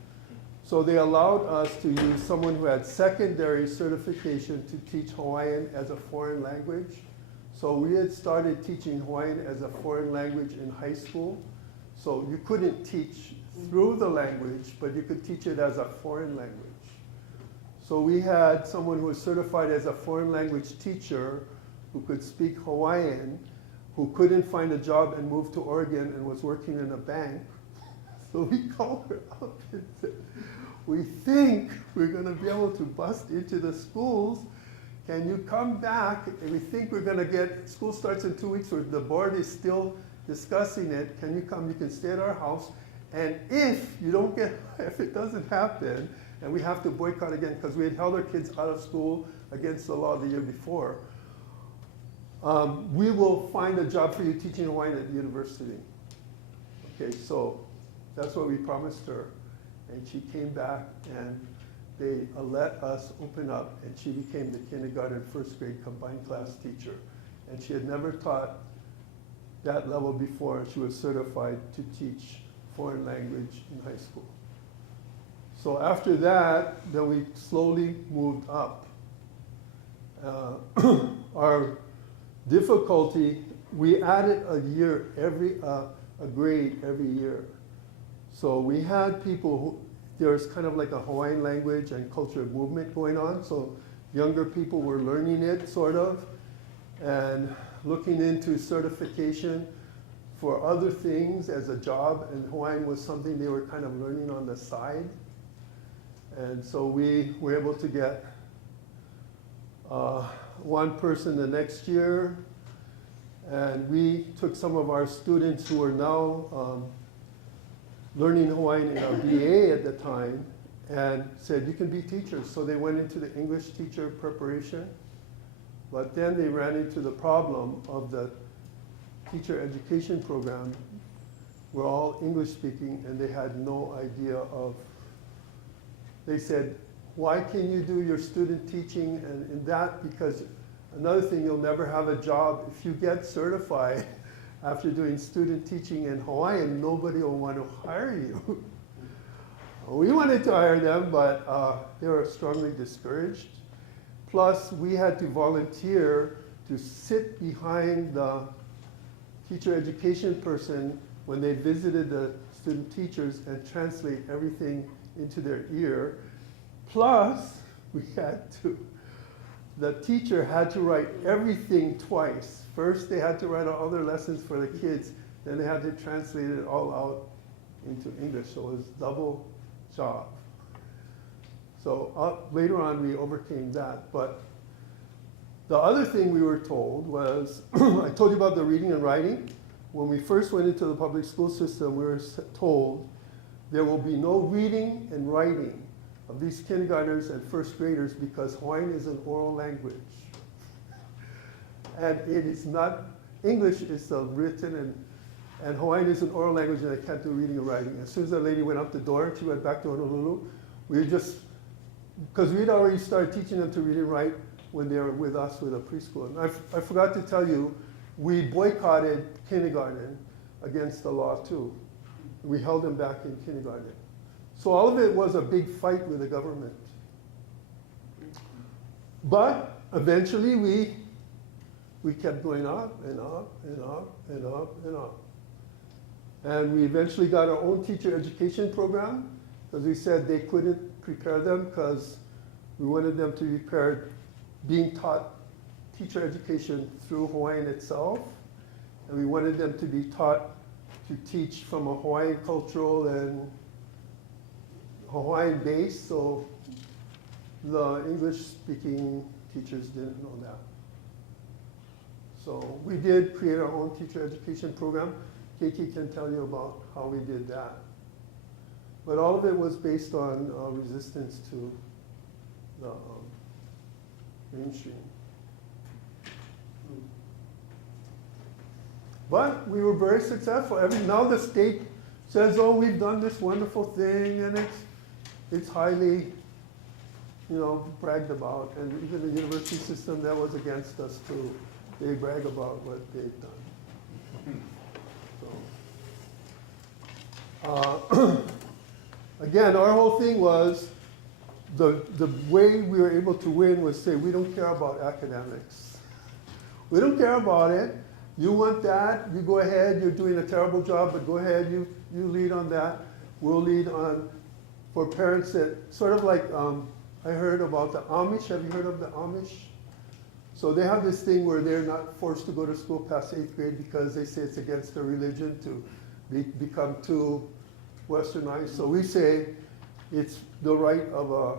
So they allowed us to use someone who had secondary certification to teach Hawaiian as a foreign language. So we had started teaching Hawaiian as a foreign language in high school. So you couldn't teach through the language, but you could teach it as a foreign language. So we had someone who was certified as a foreign language teacher who could speak Hawaiian, who couldn't find a job and moved to Oregon and was working in a bank. So we called her up and said, we think we're gonna be able to bust into the schools. Can you come back? And we think we're gonna school starts in 2 weeks, or the board is still discussing it. Can you come? You can stay at our house. And if it doesn't happen, and we have to boycott again, because we had held our kids out of school against the law the year before, we will find a job for you teaching Hawaiian at the university. Okay, so that's what we promised her. And she came back and they let us open up, and she became the kindergarten, 1st grade combined class teacher. And she had never taught that level before. She was certified to teach foreign language in high school. So after that, then we slowly moved up. Our difficulty, we added a grade every year. So we had people there's kind of like a Hawaiian language and culture movement going on. So younger people were learning it, sort of, and looking into certification for other things as a job. And Hawaiian was something they were kind of learning on the side. And so we were able to get one person the next year. And we took some of our students who are now learning Hawaiian in our BA at the time and said, you can be teachers. So they went into the English teacher preparation. But then they ran into the problem of the teacher education program. We're all English speaking, and they had no idea of, they said, why can you do your student teaching and in that? Because another thing, you'll never have a job. If you get certified after doing student teaching in Hawaiian, nobody will want to hire you. We wanted to hire them, but they were strongly discouraged. Plus, we had to volunteer to sit behind the teacher education person when they visited the student teachers and translate everything into their ear. Plus, the teacher had to write everything twice. First, they had to write all their lessons for the kids, then they had to translate it all out into English, so it was double job. So later on, we overcame that. But the other thing we were told was, I told you about the reading and writing. When we first went into the public school system, we were told there will be no reading and writing of these kindergartners and first graders because Hawaiian is an oral language. And it is not, English is written and Hawaiian is an oral language and they can't do reading and writing. As soon as that lady went out the door and she went back to Honolulu, we just, because we'd already started teaching them to read and write when they were with us with a preschool. And I forgot to tell you, we boycotted kindergarten against the law too. We held them back in kindergarten. So all of it was a big fight with the government. But eventually we kept going up and up and up and up and up. And we eventually got our own teacher education program because we said they couldn't prepare them because we wanted them to be prepared being taught teacher education through Hawaiian itself. And we wanted them to be taught to teach from a Hawaiian cultural and Hawaiian base, so the English-speaking teachers didn't know that. So we did create our own teacher education program. Keiki can tell you about how we did that. But all of it was based on resistance to the mainstream. But we were very successful. Now the state says, oh, we've done this wonderful thing, and it's highly, bragged about. And even the university system that was against us too, they brag about what they've done. So, again, our whole thing was the way we were able to win was say, we don't care about academics. We don't care about it. You want that, you go ahead, you're doing a terrible job, but go ahead, you lead on that. We'll lead on, for parents that, sort of like, I heard about the Amish. Have you heard of the Amish? So they have this thing where they're not forced to go to school past 8th grade because they say it's against their religion to become too westernized. So we say it's the right of a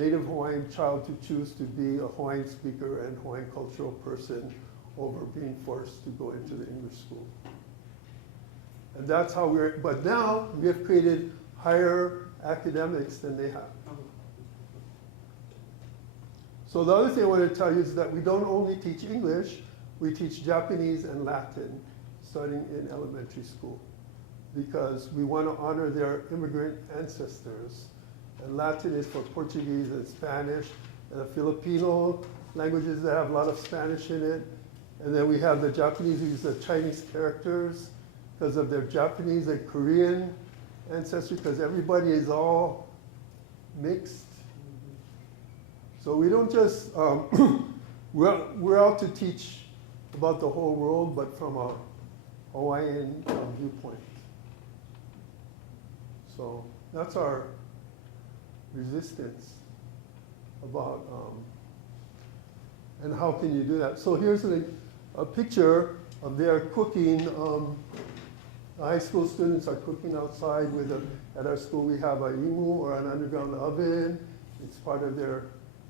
Native Hawaiian child to choose to be a Hawaiian speaker and Hawaiian cultural person over being forced to go into the English school. And that's how but now we have created higher academics than they have. So the other thing I want to tell you is that we don't only teach English, we teach Japanese and Latin starting in elementary school because we want to honor their immigrant ancestors. And Latin is for Portuguese and Spanish, and the Filipino languages that have a lot of Spanish in it. And then we have the Japanese who use the Chinese characters because of their Japanese and Korean ancestry, because everybody is all mixed. So we don't just, we're out to teach about the whole world, but from a Hawaiian viewpoint. So that's our resistance about, and how can you do that? So here's a picture of their cooking. The high school students are cooking outside at our school we have a imu or an underground oven. It's part of their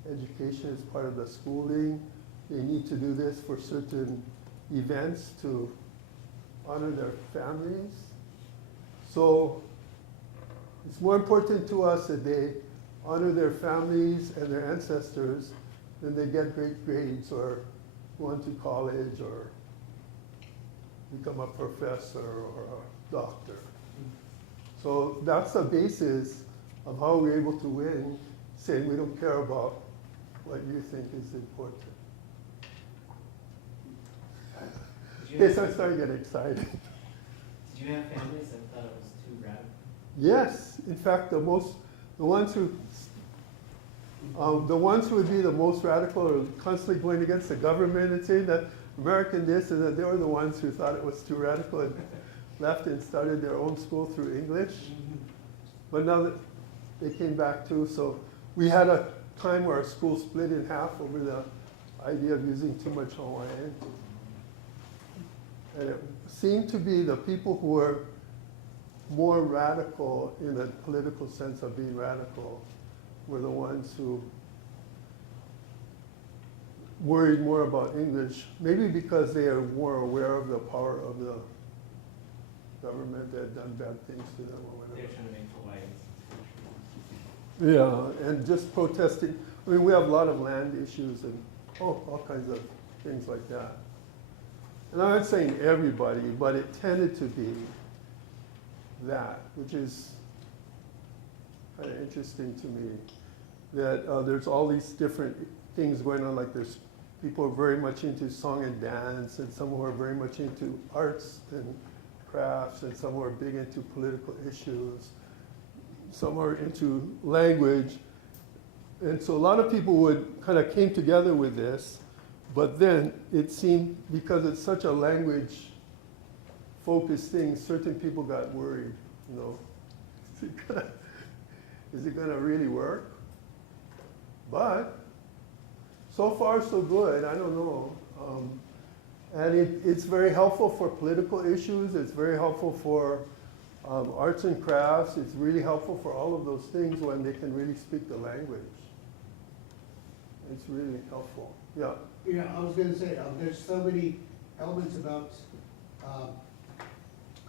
education, it's part of the schooling. They need to do this for certain events to honor their families. So it's more important to us that they honor their families and their ancestors than they get great grades or go on to college or become a professor or a doctor. So that's the basis of how we're able to win, saying we don't care about what you think is important. Yes, I'm starting to get excited. Did you have families that thought it was too radical? Yes, in fact, the ones who would be the most radical are constantly going against the government and saying that American this and that, they were the ones who thought it was too radical and left and started their own school through English. But now that they came back too, so we had a time where our school split in half over the idea of using too much Hawaiian. And it seemed to be the people who were more radical in the political sense of being radical were the ones who worried more about English, maybe because they are more aware of the power of the government that had done bad things to them or whatever. They're trying to make Yeah, and just protesting. I mean, we have a lot of land issues and all kinds of things like that. And I'm not saying everybody, but it tended to be that, which is kind of interesting to me. That there's all these different things going on, like there's people are very much into song and dance, and some who are very much into arts and crafts, and some who are big into political issues. Some are into language. And so a lot of people would kind of came together with this, but then it seemed, because it's such a language focused thing, certain people got worried, you know. Is it gonna really work? But so far so good, I don't know. And it's very helpful for political issues, it's very helpful for arts and crafts, it's really helpful for all of those things when they can really speak the language. It's really helpful, yeah. Yeah, I was gonna say, there's so many elements about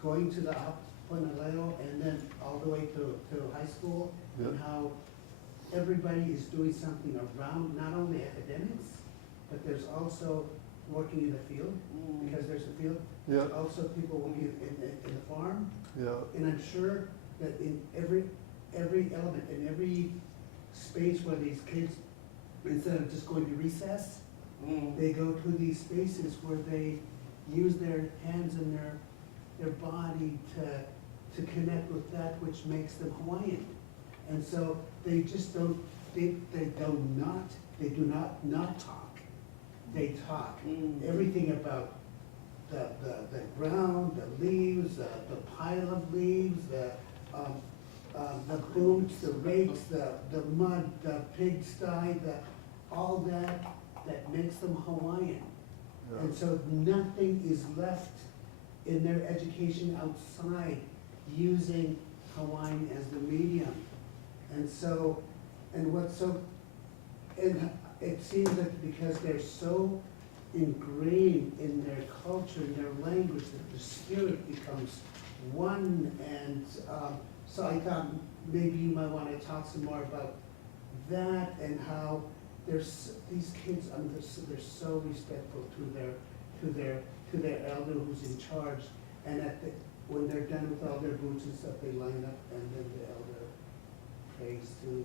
going to the Apunaleo and then all the way to high school, and Yeah. how everybody is doing something around, not only academics, but there's also working in the field, because there's a field. Yeah. There's also people working in the farm, Yeah, and I'm sure that in every element, in every space where these kids, instead of just going to recess, they go to these spaces where they use their hands and their body to connect with that which makes them Hawaiian. And so they just don't, they do not talk. They talk. Everything about the ground, the leaves, the pile of leaves, the boots, the rakes, the mud, the pigsty, all that makes them Hawaiian. yeah. And so nothing is left in their education outside using Hawaiian as the medium. And so, and it seems that because they're so ingrained in their culture, in their language, that the spirit becomes one. And so I thought maybe you might want to talk some more about that, and how there's these kids, they're so respectful to their elder who's in charge, and when they're done with all their boots and stuff, they line up, and then the elder prays to them.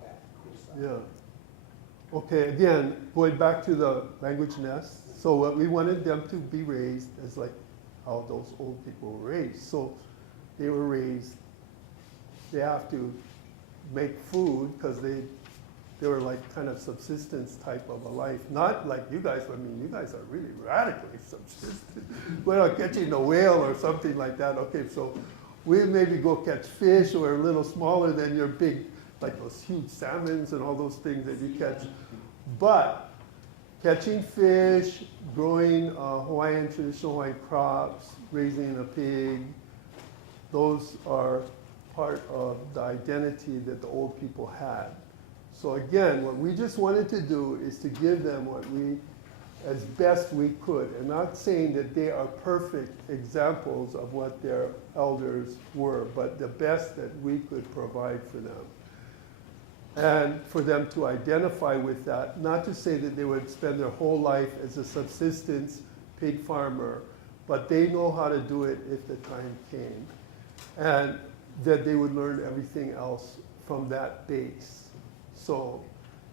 That cool stuff. Yeah. Okay, again, going back to the language nest. So what we wanted them to be raised as like how those old people were raised. So they were raised, they have to make food because they were like kind of subsistence type of a life. Not like you guys, I mean, you guys are really radically subsistent. We're not catching a whale or something like that. Okay, so we maybe go catch fish, or a little smaller than your big, like those huge salmons and all those things that you catch. But catching fish, growing Hawaiian, traditional Hawaiian crops, raising a pig, those are part of the identity that the old people had. So again, what we just wanted to do is to give them what we, as best we could, and not saying that they are perfect examples of what their elders were, but the best that we could provide for them. And for them to identify with that, not to say that they would spend their whole life as a subsistence pig farmer, but they know how to do it if the time came. And that they would learn everything else from that base. So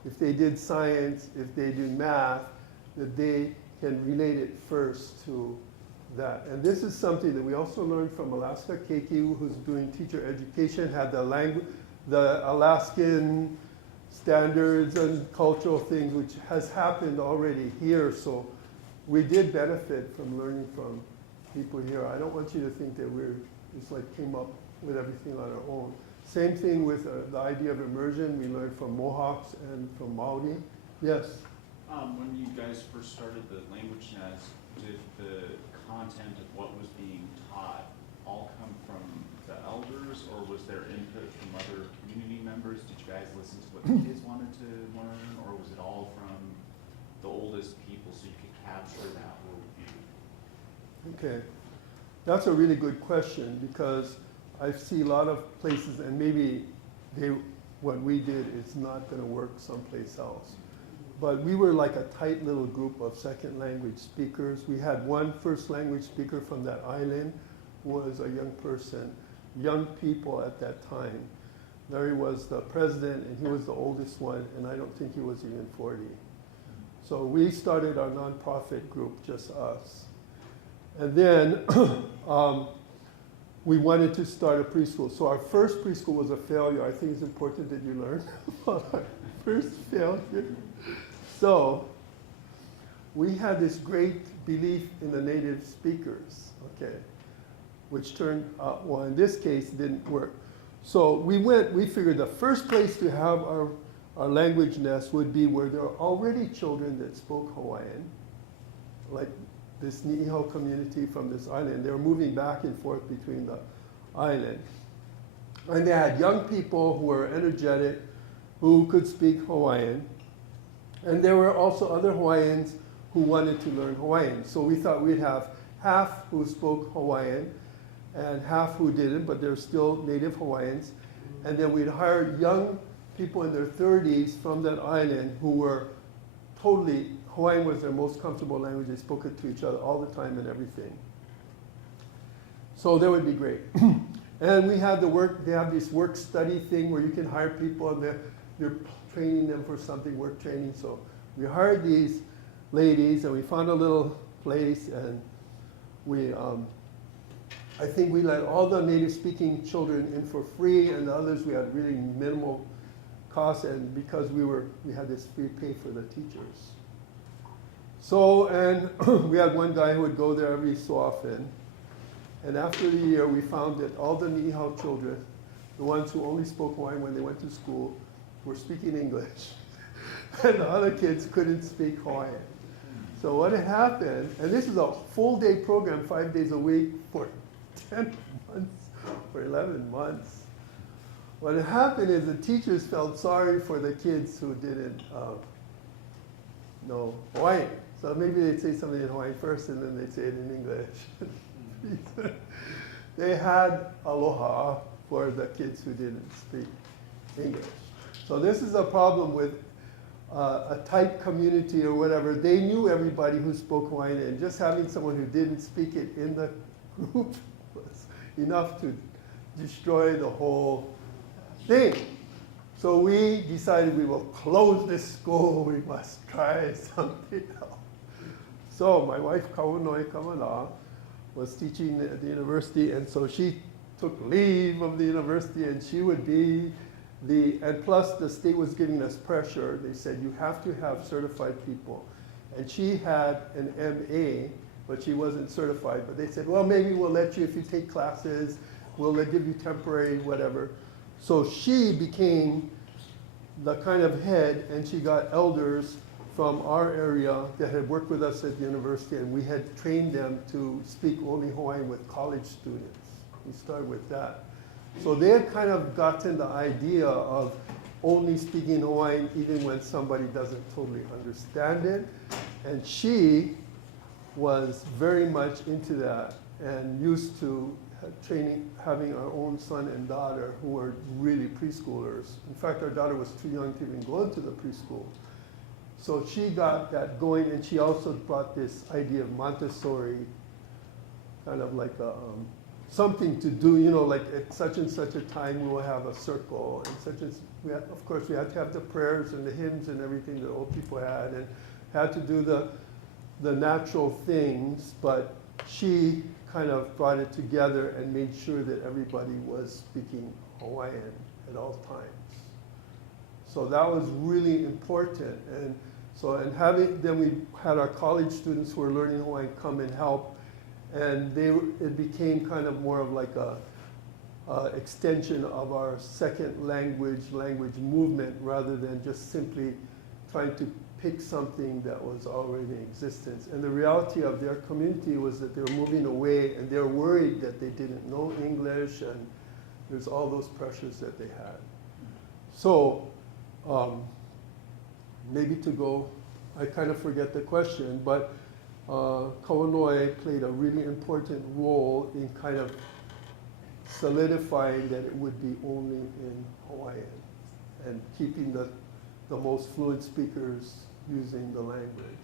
if they did science, if they do math, that they can relate it first to that. And this is something that we also learned from Alaska. Keiki, who's doing teacher education, had the Alaskan standards and cultural things, which has happened already here. So we did benefit from learning from people here. I don't want you to think that we're just like came up with everything on our own. Same thing with the idea of immersion. We learned from Mohawks and from Maori. Yes? When you guys first started the language nest, did the content of what was being taught all come from the elders, or was there input from other community members? Did you guys listen to what the kids wanted to learn, or was it all from the oldest people so you could capture that worldview? Okay. That's a really good question, because I see a lot of places, and maybe what we did is not going to work someplace else. But we were like a tight little group of second language speakers. We had one first language speaker from that island who was a young person, young people at that time. Larry was the president, and he was the oldest one, and I don't think he was even 40. So we started our nonprofit group, just us. And then we wanted to start a preschool. So our first preschool was a failure. I think it's important that you learn about our first failure. So we had this great belief in the native speakers, okay, which turned out, well, in this case, didn't work. So we figured the first place to have our language nest would be where there are already children that spoke Hawaiian, like this Ni'ihau community from this island. They were moving back and forth between the island. And they had young people who were energetic, who could speak Hawaiian. And there were also other Hawaiians who wanted to learn Hawaiian. So we thought we'd have half who spoke Hawaiian and half who didn't, but they're still native Hawaiians. And then we'd hire young people in their 30s from that island who were totally, Hawaiian was their most comfortable language. They spoke it to each other all the time and everything. So that would be great. And we had they have this work study thing where you can hire people and they're training them for something, work training. So we hired these ladies and we found a little place, and I think we let all the native speaking children in for free, and the others we had really minimal cost, and because we had this free pay for the teachers. So, and we had one guy who would go there every so often. And after the year, we found that all the Ni'ihau children, the ones who only spoke Hawaiian when they went to school, were speaking English. And the other kids couldn't speak Hawaiian. So what had happened, and this is a full day program, 5 days a week for 10 months, for 11 months. What had happened is the teachers felt sorry for the kids who didn't know Hawaiian. So maybe they'd say something in Hawaiian first and then they'd say it in English. They had aloha for the kids who didn't speak English. So this is a problem with a tight community or whatever. They knew everybody who spoke Hawaiian, and just having someone who didn't speak it in the group was enough to destroy the whole thing. So we decided we will close this school. We must try something else. So my wife, Kaunoi Kamala, was teaching at the university, and so she took leave of the university, and she would be and plus the state was giving us pressure. They said, you have to have certified people. And she had an MA, but she wasn't certified. But they said, well, maybe we'll let you if you take classes. We'll give you temporary whatever. So she became the kind of head, and she got elders from our area that had worked with us at the university, and we had trained them to speak only Hawaiian with college students. We started with that. So they had kind of gotten the idea of only speaking Hawaiian even when somebody doesn't totally understand it. And she was very much into that and used to having our own son and daughter who were really preschoolers. In fact, our daughter was too young to even go into the preschool. So she got that going, and she also brought this idea of Montessori, kind of like something to do, like at such and such a time we will have a circle, and of course we had to have the prayers and the hymns and everything that old people had, and had to do the natural things, but she kind of brought it together and made sure that everybody was speaking Hawaiian at all times. So that was really important. And then we had our college students who were learning Hawaiian come and help, and it became kind of more of like a extension of our second language movement, rather than just simply trying to pick something that was already in existence. And the reality of their community was that they were moving away, and they were worried that they didn't know English, and there's all those pressures that they had. So maybe I kind of forget the question, but Kaunoi played a really important role in kind of solidifying that it would be only in Hawaiian and keeping the most fluent speakers using the language.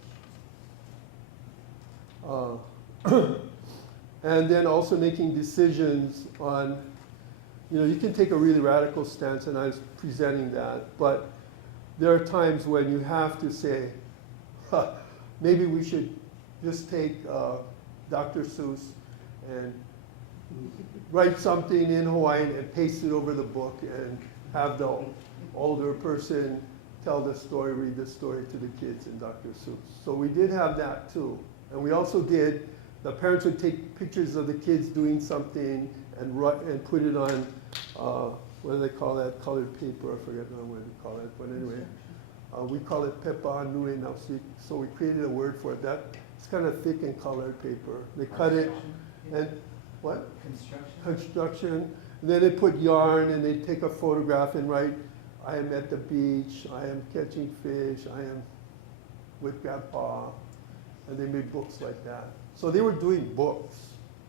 And then also making decisions on, you can take a really radical stance, and I was presenting that, but there are times when you have to say, maybe we should just take Dr. Seuss and write something in Hawaiian and paste it over the book and have the older person tell the story, read the story to the kids in Dr. Seuss. So we did have that too. And we also did, the parents would take pictures of the kids doing something and put it on, what do they call that, colored paper, I forget what to call it, but anyway. We call it pepa nui napsi, so we created a word for it. It's kind of thick and colored paper. They cut it, and what? Construction. And then they put yarn, and they take a photograph and write, I am at the beach, I am catching fish, I am with grandpa. And they made books like that. So they were doing books.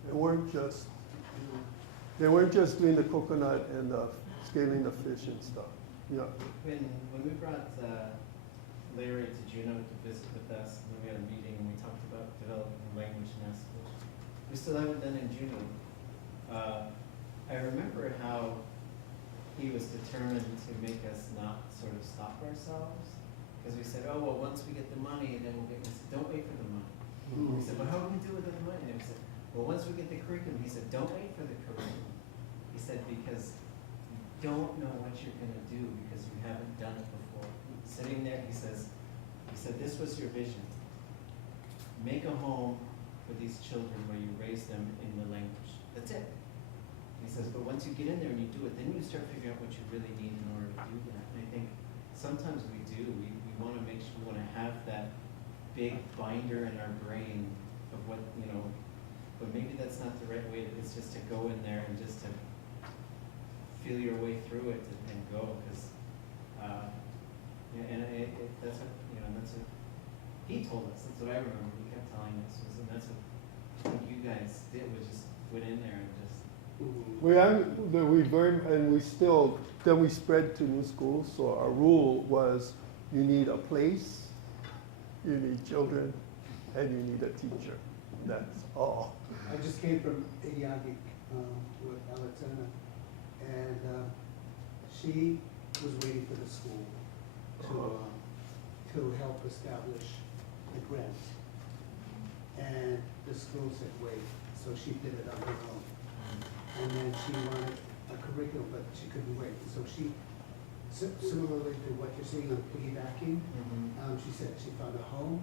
They weren't just doing the coconut and the scaling the fish and stuff. Yeah. When we brought Larry to Juneau to visit with us, and then we had a meeting and we talked about developing a language nest, which we still haven't done in Juneau. I remember how he was determined to make us not sort of stop ourselves, because we said, oh, well, once we get the money, then we'll get, he said, don't wait for the money. We said, well, how do we do it with the money? And we said, well, once we get the curriculum, he said, don't wait for the curriculum. He said, because you don't know what you're gonna do because you haven't done it before. Sitting there, he said, this was your vision. Make a home for these children where you raise them in the language. That's it. He says, but once you get in there and you do it, then you start figuring out what you really need in order to do that. And I think sometimes we do. We want to make sure we want to have that big binder in our brain of what, but maybe that's not the right way. It's just to go in there and just to feel your way through it and go, because that's what he told us. That's what I remember. He kept telling us, and that's what I think you guys did, was just went in there and just. Then we spread to new schools. So our rule was, you need a place, you need children, and you need a teacher. That's all. I just came from Idiagik with Alatana, and she was waiting for the school to help establish the grant. And the school said wait, so she did it on her own. And then she wanted a curriculum, but she couldn't wait. So she, similarly to what you're seeing on piggybacking, she said she found a home,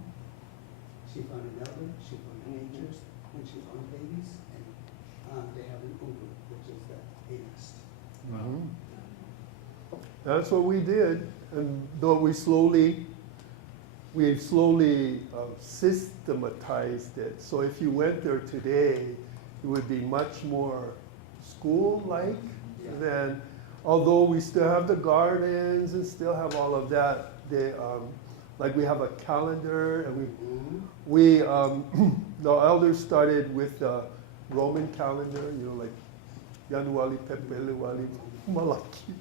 she found an elder, she found teachers when she found babies, and they have an Uber, which is the A-nest. Mhm. That's what we did, and though we slowly systematized it. So if you went there today, it would be much more school-like than, although we still have the gardens and still have all of that. Like we have a calendar, and the elders started with the Roman calendar, like Januari, Februari, Malaki.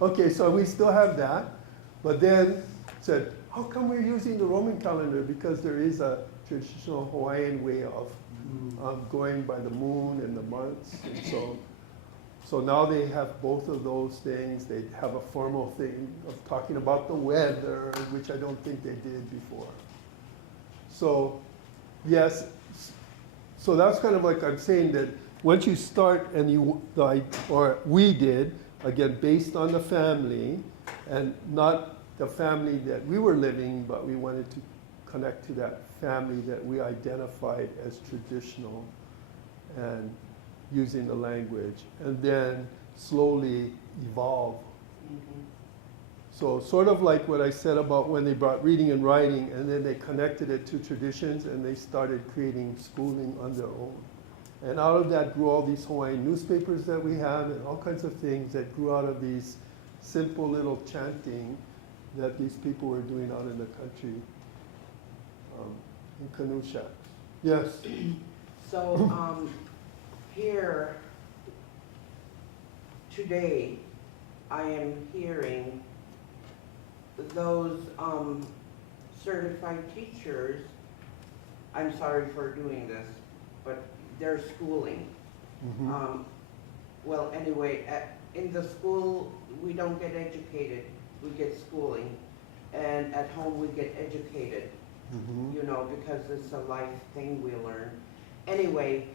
Okay, so we still have that, but then said, how come we're using the Roman calendar? Because there is a traditional Hawaiian way of going by the moon and the months. And so now they have both of those things. They have a formal thing of talking about the weather, which I don't think they did before. So, yes, so that's kind of like I'm saying that once you start and we did, again, based on the family, and not the family that we were living, but we wanted to connect to that family that we identified as traditional and using the language, and then slowly evolve. So sort of like what I said about when they brought reading and writing, and then they connected it to traditions, and they started creating schooling on their own. And out of that grew all these Hawaiian newspapers that we have, and all kinds of things that grew out of these simple little chanting that these people were doing out in the country, in canoe shacks. Yes? So, here, today, I am hearing those certified teachers, I'm sorry for doing this, but they're schooling. Mhm. Well, anyway, in the school, we don't get educated, we get schooling. And at home, we get educated, Mhm. you know, because it's a life thing we learn. Anyway,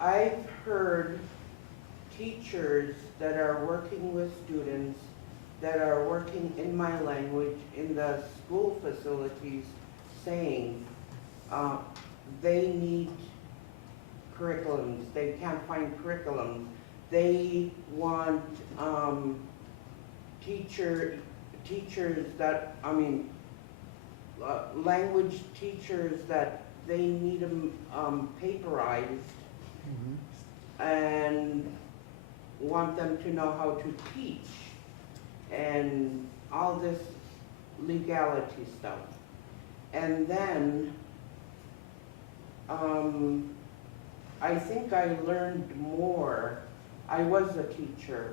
I've heard teachers that are working with students that are working in my language in the school facilities saying they need curriculums, they can't find curriculums. They want teachers that, language teachers that they need them paperized Mhm. and want them to know how to teach and all this legality stuff. And then, I think I learned more. I was a teacher.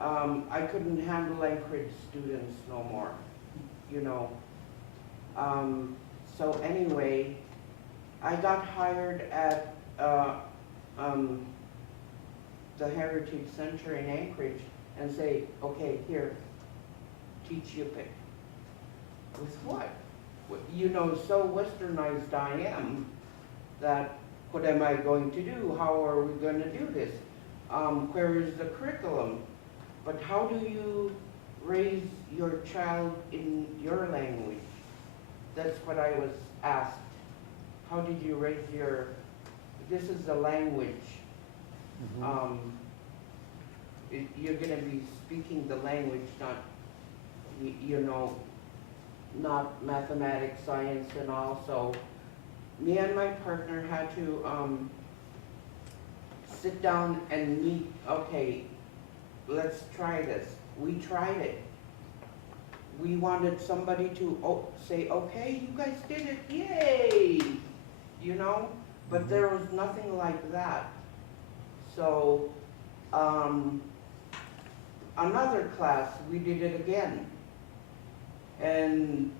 I couldn't handle Anchorage students no more, you know. So anyway, I got hired at the Heritage Center in Anchorage and say, okay, here, teach Yupik. With what? You know, so westernized I am that what am I going to do? How are we going to do this? Where is the curriculum? But how do you raise your child in your language? That's what I was asked. How did you raise your, this is the language. Mhm. You're gonna be speaking the language, not, you know, not mathematics, science and all. So me and my partner had to sit down and meet, okay, let's try this. We tried it. We wanted somebody to say, okay, you guys did it, yay! You know, but there was nothing like that. So, another class, we did it again. And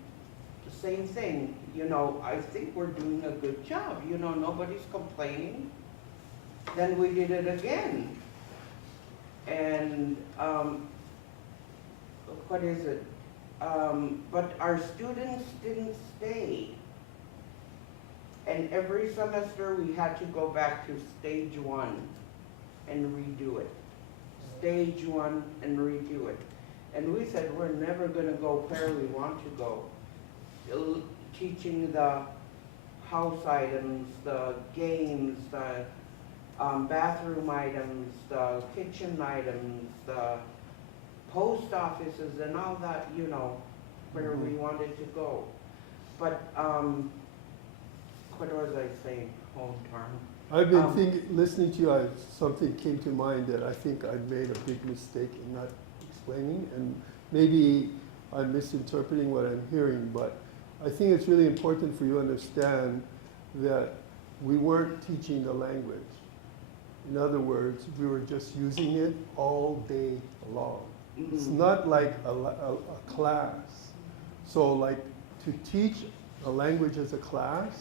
the same thing, you know, I think we're doing a good job, you know, nobody's complaining. Then we did it again. And, what is it? But our students didn't stay. And every semester we had to go back to stage 1 and redo it. Stage 1 and redo it. And we said we're never gonna go where we want to go. Teaching the house items, the games, the bathroom items, the kitchen items, the post offices and all that, you know, where we wanted to go. But, what was I saying? Home term. I've been listening to you, something came to mind that I think I made a big mistake in not explaining, and maybe I'm misinterpreting what I'm hearing, but I think it's really important for you to understand that we weren't teaching the language. In other words, we were just using it all day long. It's not like a class. So like to teach a language as a class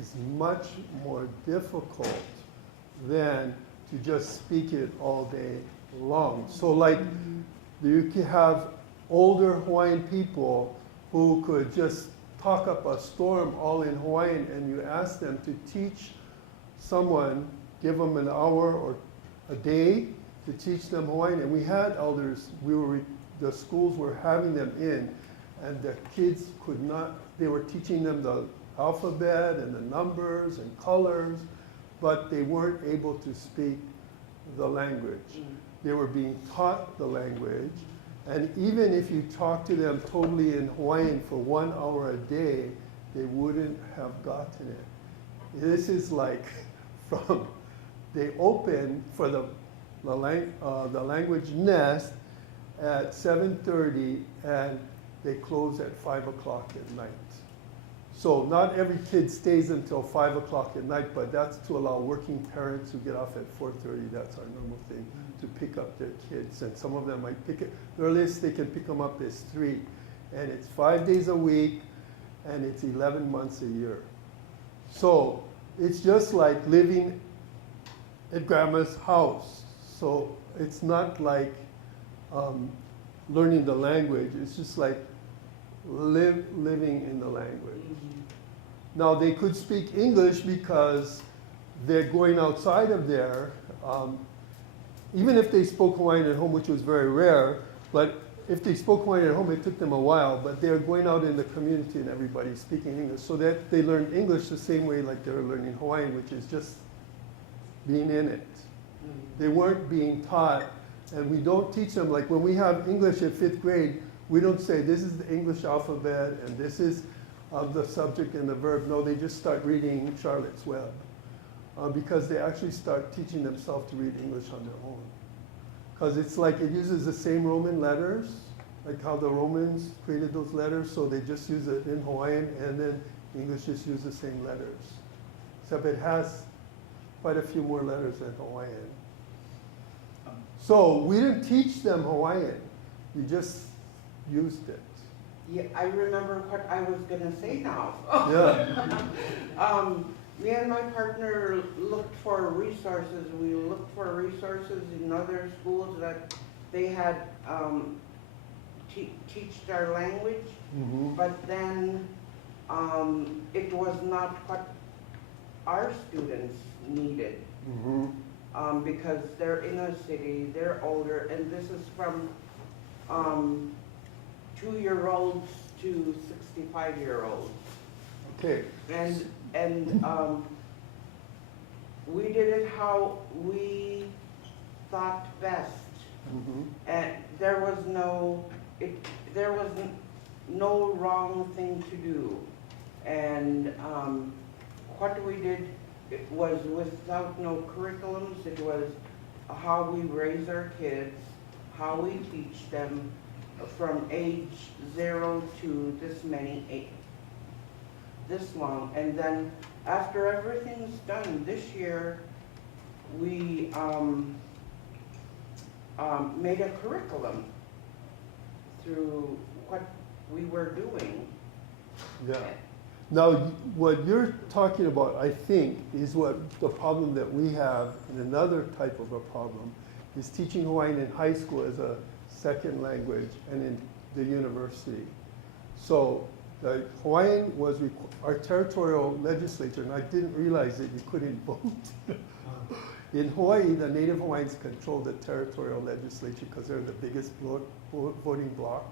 is much more difficult than to just speak it all day long. So like you can have older Hawaiian people who could just talk up a storm all in Hawaiian, and you ask them to teach someone, give them an hour or a day to teach them Hawaiian. And we had elders, the schools were having them in, and the kids could not, they were teaching them the alphabet and the numbers and colors, but they weren't able to speak the language. They were being taught the language, and even if you talk to them totally in Hawaiian for 1 hour a day, they wouldn't have gotten it. This is like from, they open for the language nest at 7:30 and they close at 5 o'clock at night. So not every kid stays until 5 o'clock at night, but that's to allow working parents who get off at 4:30, that's our normal thing, to pick up their kids. And some of them might pick it, the earliest they can pick them up is 3. And it's 5 days a week, and it's 11 months a year. So it's just like living at grandma's house. So it's not like learning the language, it's just like living in the language. Now they could speak English because they're going outside of there, even if they spoke Hawaiian at home, which was very rare, but if they spoke Hawaiian at home, it took them a while, but they're going out in the community and everybody's speaking English, so that they learned English the same way like they were learning Hawaiian, which is just being in it. They weren't being taught, and we don't teach them, like when we have English at 5th grade, we don't say this is the English alphabet and this is the subject and the verb. No, they just start reading Charlotte's Web because they actually start teaching themselves to read English on their own. Because it's like it uses the same Roman letters, like how the Romans created those letters, so they just use it in Hawaiian, and then English just use the same letters. Except it has quite a few more letters than Hawaiian. So we didn't teach them Hawaiian, we just used it. Yeah, I remember what I was gonna say now. Yeah. Me and my partner looked for resources. We looked for resources in other schools that they had teach their language, Mm-hmm. but then it was not what our students needed. Mm-hmm. Because they're in a city, they're older, and this is from 2-year-olds to 65-year-olds. Okay. And we did it how we thought best. Mm-hmm. And there was no wrong thing to do. And what we did, it was without no curriculums. It was how we raise our kids, how we teach them from age 0 to this long. And then after everything's done this year, we made a curriculum through what we were doing. Yeah. Now, what you're talking about, I think, is what the problem that we have, and another type of a problem, is teaching Hawaiian in high school as a second language and in the university. So the Hawaiian was our territorial legislature, and I didn't realize that you couldn't vote. In Hawaii, the Native Hawaiians control the territorial legislature because they're the biggest voting bloc.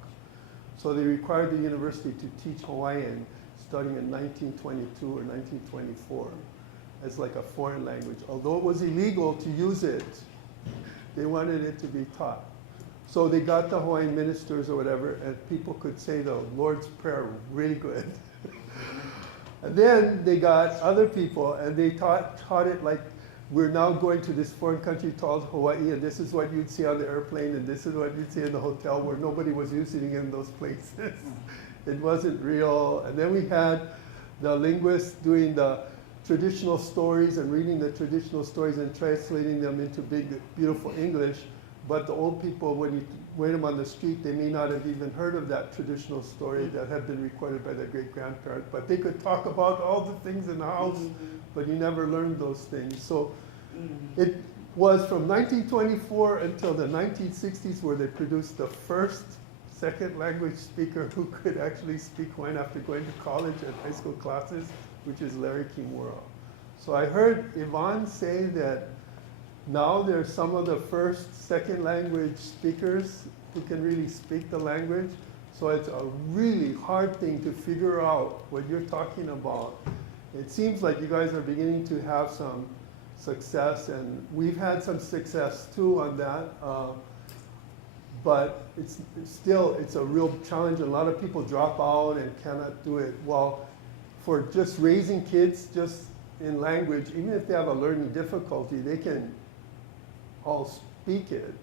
So they required the university to teach Hawaiian starting in 1922 or 1924 as like a foreign language. Although it was illegal to use it, they wanted it to be taught. So they got the Hawaiian ministers or whatever, and people could say the Lord's Prayer really good. And then they got other people, and they taught it like, we're now going to this foreign country called Hawaii, and this is what you'd see on the airplane, and this is what you'd see in the hotel, where nobody was using it in those places. It wasn't real. And then we had the linguists doing the traditional stories and reading the traditional stories and translating them into big, beautiful English. But the old people, when you wait them on the street, they may not have even heard of that traditional story that had been recorded by their great-grandparents. But they could talk about all the things in the house, but you never learned those things. So it was from 1924 until the 1960s where they produced the first second language speaker who could actually speak Hawaiian after going to college and high school classes, which is Larry Kimura. So I heard Yvonne say that now there's some of the first second language speakers who can really speak the language. So it's a really hard thing to figure out what you're talking about. It seems like you guys are beginning to have some success, and we've had some success too on that. But it's a real challenge. A lot of people drop out and cannot do it. Well, for just raising kids just in language, even if they have a learning difficulty, they can all speak it.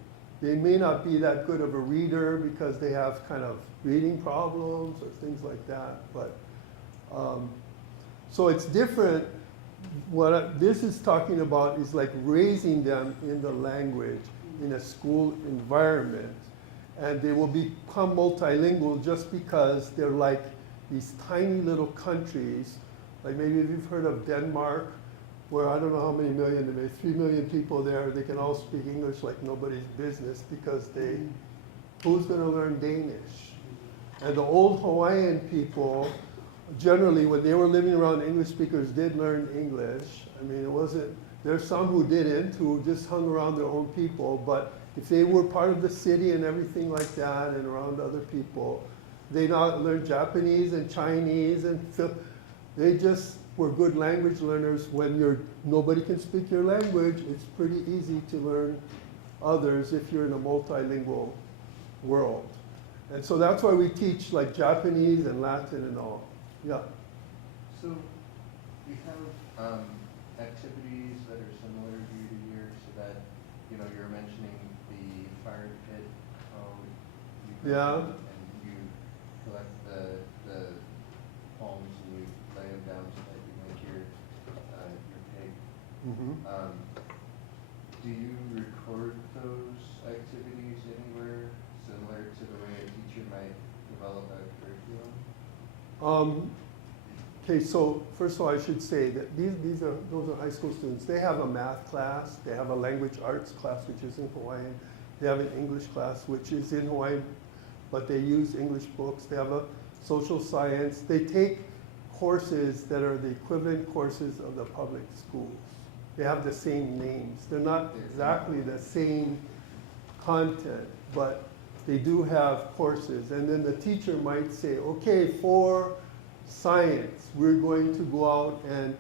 They may not be that good of a reader because they have kind of reading problems or things like that. But So it's different. What this is talking about is like raising them in the language in a school environment. And they will become multilingual just because they're like these tiny little countries. Like maybe if you've heard of Denmark, where I don't know how many million, there may be 3 million people there, they can all speak English like nobody's business because who's gonna learn Danish? And the old Hawaiian people, generally when they were living around, English speakers did learn English. I mean, it wasn't, there's some who didn't, who just hung around their own people, but if they were part of the city and everything like that and around other people, they not learned Japanese and Chinese and they just were good language learners. When nobody can speak your language, it's pretty easy to learn others if you're in a multilingual world. And so that's why we teach like Japanese and Latin and all. Yeah. So we have activities that are similar year to year, so that, you know, you're mentioning the fire pit, you go Yeah. and you collect the poems and you lay them down so that you make your pig. Mm-hmm. Do you record those activities anywhere similar to the way a teacher might develop a curriculum? Okay, so first of all, I should say that those are high school students. They have a math class, they have a language arts class, which is in Hawaiian. They have an English class, which is in Hawaiian, but they use English books. They have a social science. They take courses that are the equivalent courses of the public schools. They have the same names. They're not exactly the same content, but they do have courses. And then the teacher might say, okay, for science, we're going to go out and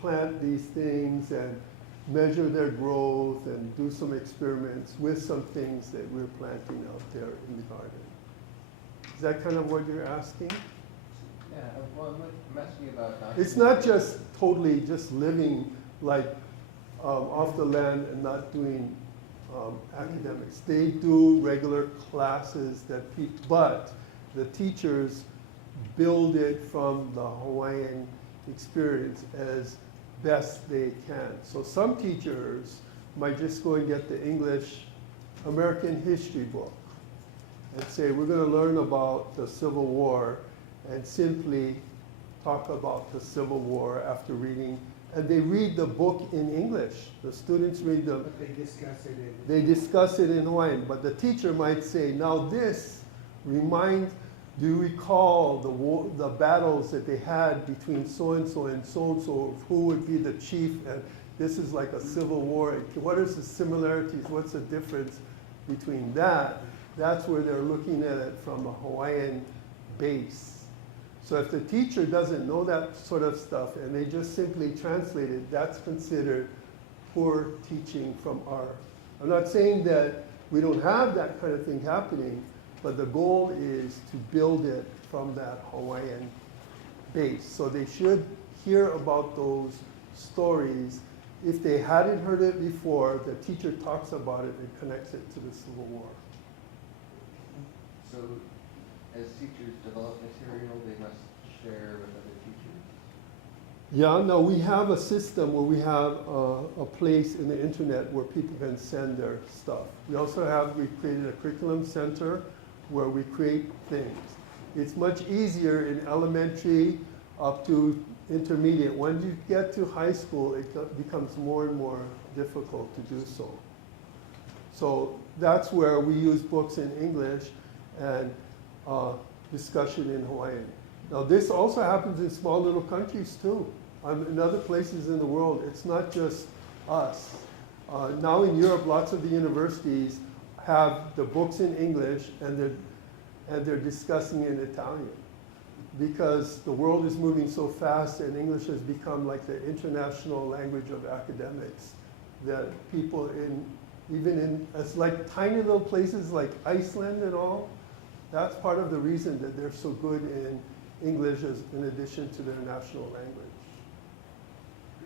plant these things and measure their growth and do some experiments with some things that we're planting out there in the garden. Is that kind of what you're asking? Yeah, well, I'm asking about. It's not just totally just living like off the land and not doing academics. They do regular classes but the teachers build it from the Hawaiian experience as best they can. So some teachers might just go and get the English American history book and say, we're going to learn about the Civil War and simply talk about the Civil War after reading. And they read the book in English. The students read them. But they discuss it in. They discuss it in Hawaiian. But the teacher might say, now this reminds, do you recall the battles that they had between so-and-so and so-and-so, who would be the chief? And this is like a civil war. What are the similarities? What's the difference between that? That's where they're looking at it from a Hawaiian base. So if the teacher doesn't know that sort of stuff and they just simply translate it, that's considered poor teaching from our. I'm not saying that we don't have that kind of thing happening, but the goal is to build it from that Hawaiian base. So they should hear about those stories. If they hadn't heard it before, the teacher talks about it and connects it to the Civil War. So as teachers develop material, they must share with other teachers? Yeah, no, we have a system where we have a place in the internet where people can send their stuff. We created a curriculum center where we create things. It's much easier in elementary up to intermediate. When you get to high school, it becomes more and more difficult to do so. So that's where we use books in English and discussion in Hawaiian. Now this also happens in small little countries too. In other places in the world, it's not just us. Now in Europe, lots of the universities have the books in English and they're discussing in Italian, because the world is moving so fast and English has become like the international language of academics, that people even in like tiny little places like Iceland and all, that's part of the reason that they're so good in English in addition to their national language.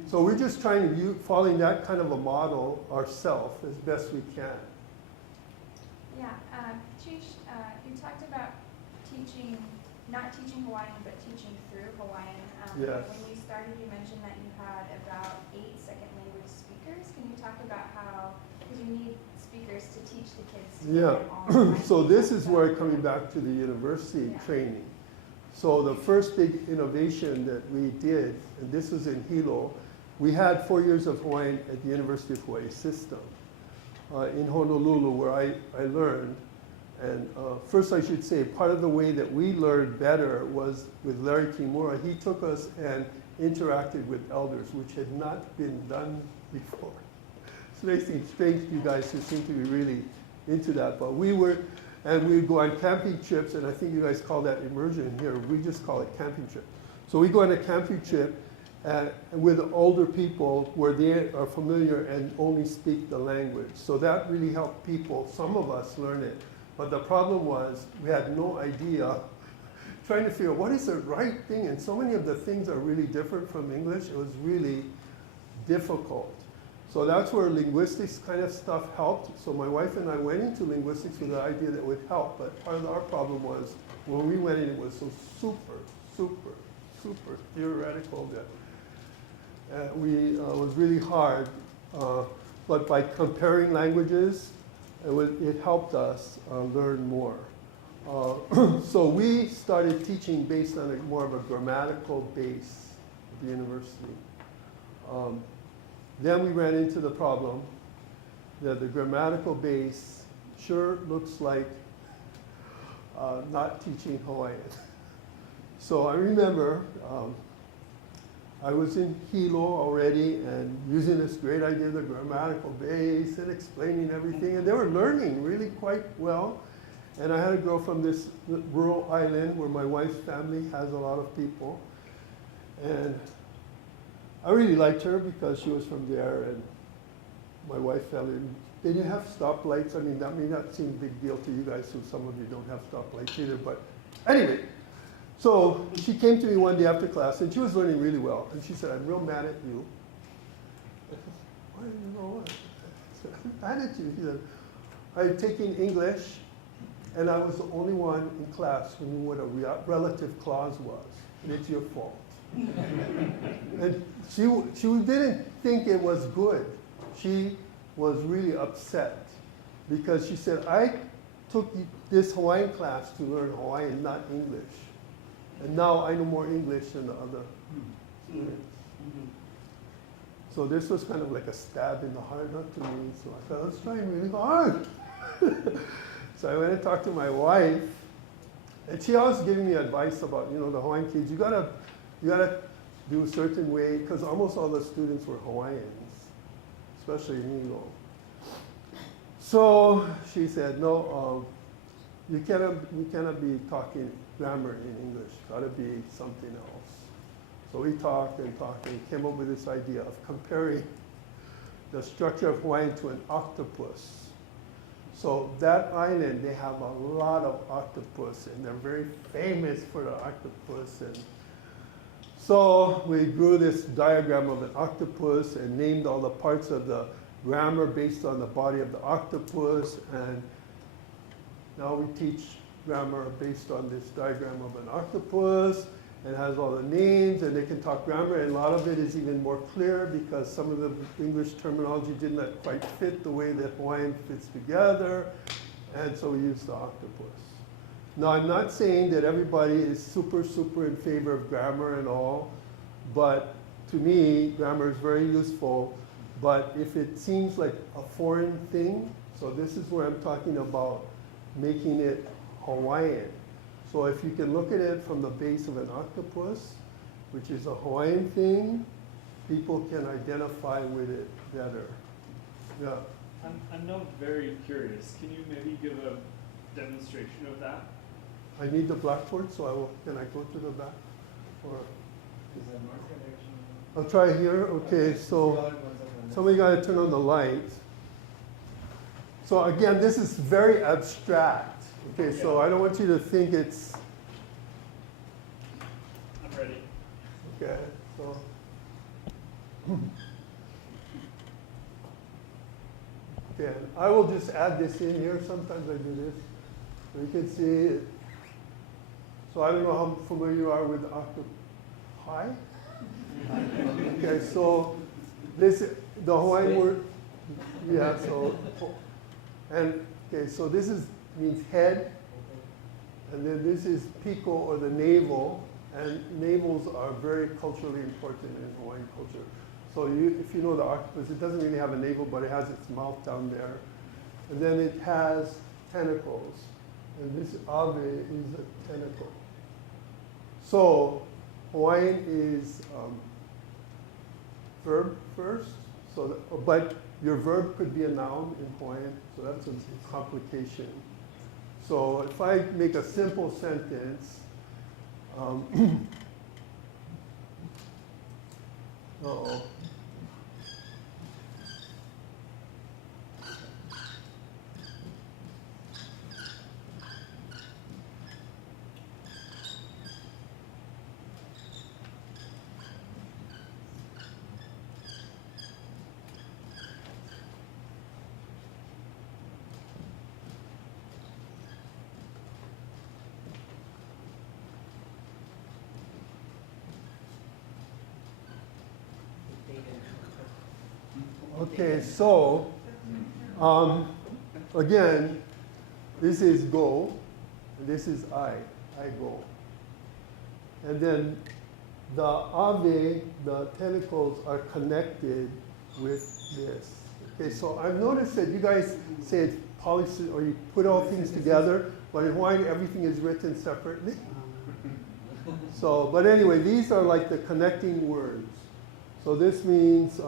So we're just trying to following that kind of a model ourselves as best we can. Yeah, Chish, you talked about teaching not teaching Hawaiian, but teaching through Hawaiian. Yes. When you started, you mentioned that you had about 8 second language speakers. Can you talk about how, because you need speakers to teach the kids to get Yeah, them all so this is where about coming back to the university Yeah. training. So the first big innovation that we did, and this was in Hilo, we had 4 years of Hawaiian at the University of Hawaii system in Honolulu, where I learned. And first I should say, part of the way that we learned better was with Larry Kimura. He took us and interacted with elders, which had not been done before. It's amazing, strange, you guys who seem to be really into that. But we were, and we would go on camping trips, and I think you guys call that immersion here. We just call it camping trip. So we go on a camping trip with older people where they are familiar and only speak the language. So that really helped people, some of us, learn it. But the problem was we had no idea, trying to figure out what is the right thing, and so many of the things are really different from English. It was really difficult. So that's where linguistics kind of stuff helped. So my wife and I went into linguistics with the idea that it would help, but part of our problem was when we went in, it was so super theoretical that it was really hard. But by comparing languages, it helped us learn more. So we started teaching based on more of a grammatical base at the university. Then we ran into the problem that the grammatical base sure looks like not teaching Hawaiian. So I remember I was in Hilo already and using this great idea of the grammatical base and explaining everything, and they were learning really quite well. And I had a girl from this rural island where my wife's family has a lot of people. And I really liked her because she was from there, and my wife's family, they didn't have stoplights. I mean, that may not seem a big deal to you guys, so some of you don't have stoplights either, but anyway. So she came to me one day after class, and she was learning really well. And she said, "I'm real mad at you." I said, "Why do you know what?" I said, "I'm mad at you." She said, "I had taken English, and I was the only one in class who knew what a relative clause was, and it's your fault." And she didn't think it was good. She was really upset because she said, "I took this Hawaiian class to learn Hawaiian, not English. And now I know more English than the other students." So this was kind of like a stab in the heart, not to me. So I thought, I was trying really hard. So I went and talked to my wife, and she always giving me advice about, the Hawaiian kids. You gotta do a certain way, because almost all the students were Hawaiians, especially in Hilo. So she said, "No, you cannot be talking grammar in English. Got to be something else." So we talked and came up with this idea of comparing the structure of Hawaiian to an octopus. So that island, they have a lot of octopus, and they're very famous for the octopus. And so we drew this diagram of an octopus and named all the parts of the grammar based on the body of the octopus. And now we teach grammar based on this diagram of an octopus, and has all the names, and they can talk grammar, and a lot of it is even more clear because some of the English terminology did not quite fit the way that Hawaiian fits together, and so we use the octopus. Now, I'm not saying that everybody is super in favor of grammar and all, but to me, grammar is very useful, but if it seems like a foreign thing, so this is where I'm talking about making it Hawaiian. So if you can look at it from the base of an octopus, which is a Hawaiian thing, people can identify with it better. Yeah. I'm now very curious. Can you maybe give a demonstration of that? I need the blackboard, so can I go to the back? Or Is that north direction? I'll try here. Okay, so somebody got to turn on the light. So again, this is very abstract. Okay, so I don't want you to think it's, I'm ready. okay, so. Okay, I will just add this in here. Sometimes I do this. So you can see it. So I don't know how familiar you are with octopi. Okay, so this, the Hawaiian Squid. word, yeah, so, and, okay, so this is, means head, and then this is pico, or the navel, and navels are very culturally important in Hawaiian culture. So if you know the octopus, it doesn't really have a navel, but it has its mouth down there. And then it has tentacles, and this ave is a tentacle. So Hawaiian is verb first, so but your verb could be a noun in Hawaiian, so that's a complication. So if I make a simple sentence, uh-oh. Okay, so again, this is go, and this is I go. And then the ave, the tentacles are connected with this. Okay, so I've noticed that you guys say it's or you put all things together, but in Hawaiian everything is written separately. So, but anyway, these are like the connecting words. So this means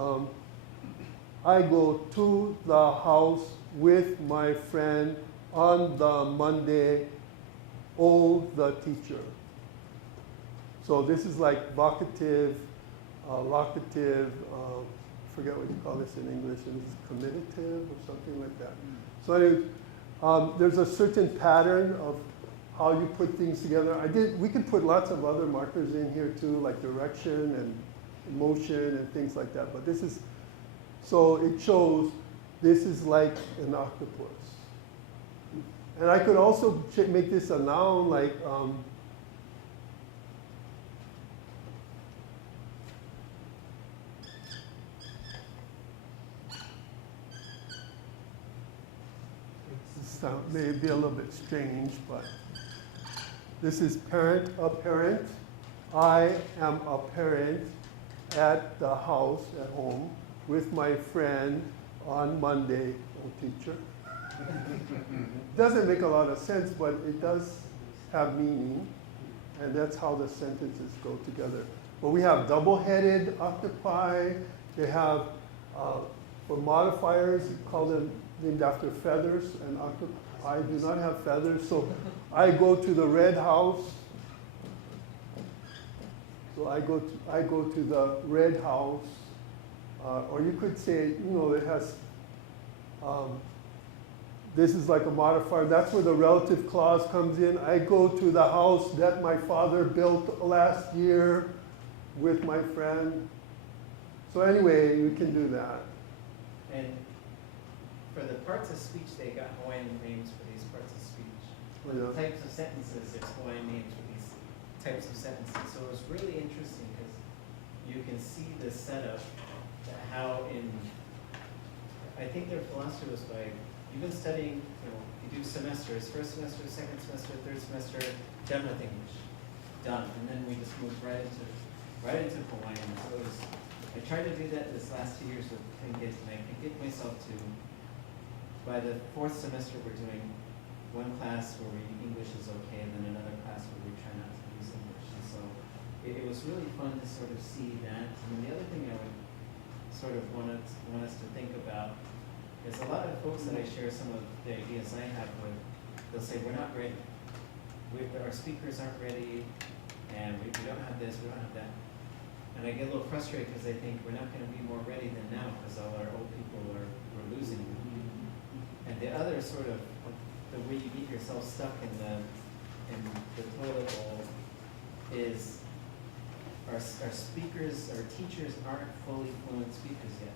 I go to the house with my friend on the Monday, the teacher. So this is like vocative, locative, forget what you call this in English, and this is comminative or something like that. So anyway, there's a certain pattern of how you put things together. We could put lots of other markers in here too, like direction and motion and things like that, but this is, so it shows this is like an octopus. And I could also make this a noun, like this may be a little bit strange, but this is parent, a parent. I am a parent at the house, at home, with my friend on Monday, teacher. Doesn't make a lot of sense, but it does have meaning, and that's how the sentences go together. But we have double-headed octopi. They have, for modifiers, call them named after feathers, and octopi do not have feathers. So I go to the red house. So I go to the red house. Or you could say, it has, this is like a modifier. That's where the relative clause comes in. I go to the house that my father built last year with my friend. So anyway, you can do that. And for the parts of speech, they got Hawaiian names for these parts of speech. For the types of sentences, there's Hawaiian names for these types of sentences. So it was really interesting because you can see the setup. How I think their philosophy was by, you've been studying, you do semesters, first semester, second semester, third semester, done with English, done. And then we just moved right into Hawaiian. So it was, I tried to do that this last 2 years with 10 kids, and I can get myself to, by the fourth semester, we're doing one class where English is okay, and then another class where we try not to use English. And so it was really fun to sort of see that. And then the other thing I would sort of want us to think about is a lot of folks that I share some of the ideas I have with, they'll say, we're not ready. Our speakers aren't ready, and we don't have this, we don't have that. And I get a little frustrated because I think we're not going to be more ready than now because all our old people we're losing them. And the other sort of, the way you get yourself stuck in the toilet bowl is our speakers, our teachers aren't fully fluent speakers yet.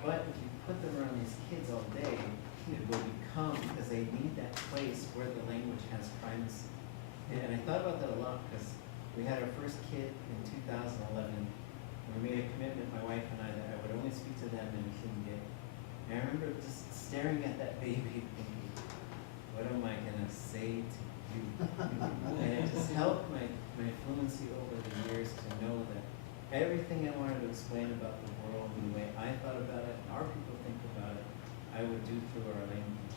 But if you put them around these kids all day, it will become, because they need that place where the language has primacy. And I thought about that a them in kinge. And I remember just staring at that baby thinking, what am I gonna say to you? And it just helped my fluency over the years to know that everything I wanted to explain about the world and the way I thought about it and our people think about it, I would do through our language.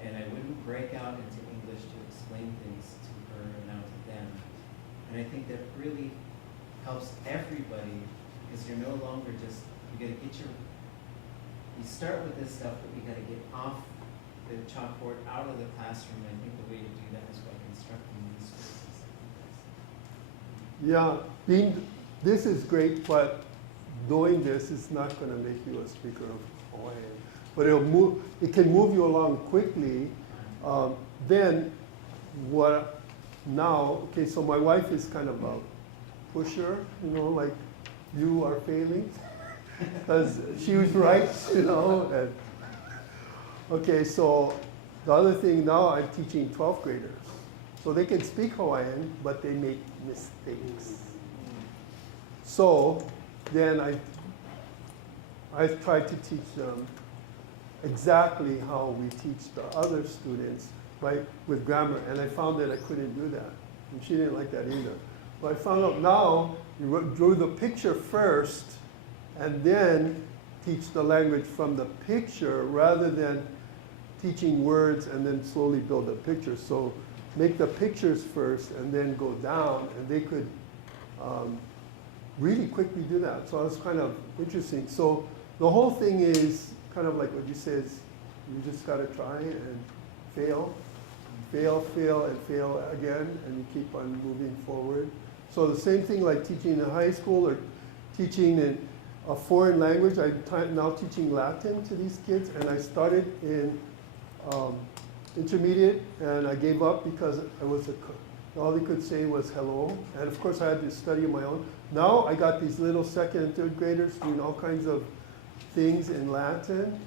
And I wouldn't break out into English to explain things to her and now to them. And I think that really helps everybody because you're no longer just, you gotta get you start with this stuff, but you gotta get off the chalkboard, out of the classroom. I think the way to do that is by constructing these spaces. Yeah, this is great, but knowing this is not going to make you a speaker of Hawaiian. But it can move you along quickly. Then okay, so my wife is kind of a pusher, like you are failing. Because she was right, And, okay, so the other thing now, I'm teaching 12th graders. So they can speak Hawaiian, but they make mistakes. So then I try to teach them exactly how we teach the other students with grammar. And I found that I couldn't do that. And she didn't like that either. But I found out now, you drew the picture first, and then teach the language from the picture rather than teaching words and then slowly build a picture. So make the pictures first and then go down, and they could really quickly do that. So it's kind of interesting. So the whole thing is kind of like what you said, you just got to try and fail, and fail again, and you keep on moving forward. So the same thing like teaching in high school or teaching in a foreign language. I'm now teaching Latin to these kids, and I started in intermediate, and I gave up because all they could say was hello, and of course I had to study on my own. Now I got these little second and third graders doing all kinds of things in Latin,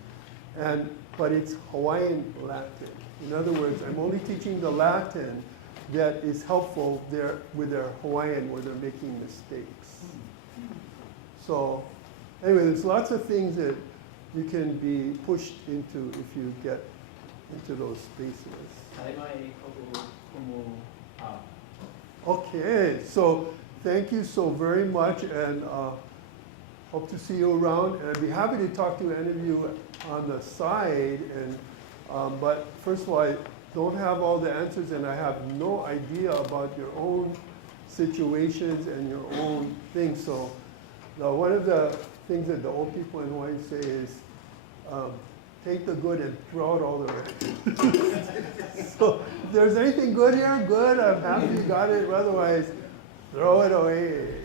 but it's Hawaiian Latin. In other words, I'm only teaching the Latin that is helpful there with their Hawaiian where they're making mistakes. So anyway, there's lots of things that you can be pushed into if you get into those spaces. Okay, so thank you so very much, and hope to see you around. And I'd be happy to talk to any of you on the side. But first of all, I don't have all the answers, and I have no idea about your own situations and your own things. So one of the things that the old people in Hawaii say is, take the good and throw out all the rest. So if there's anything good here, good, I'm happy you got it. Otherwise, throw it away.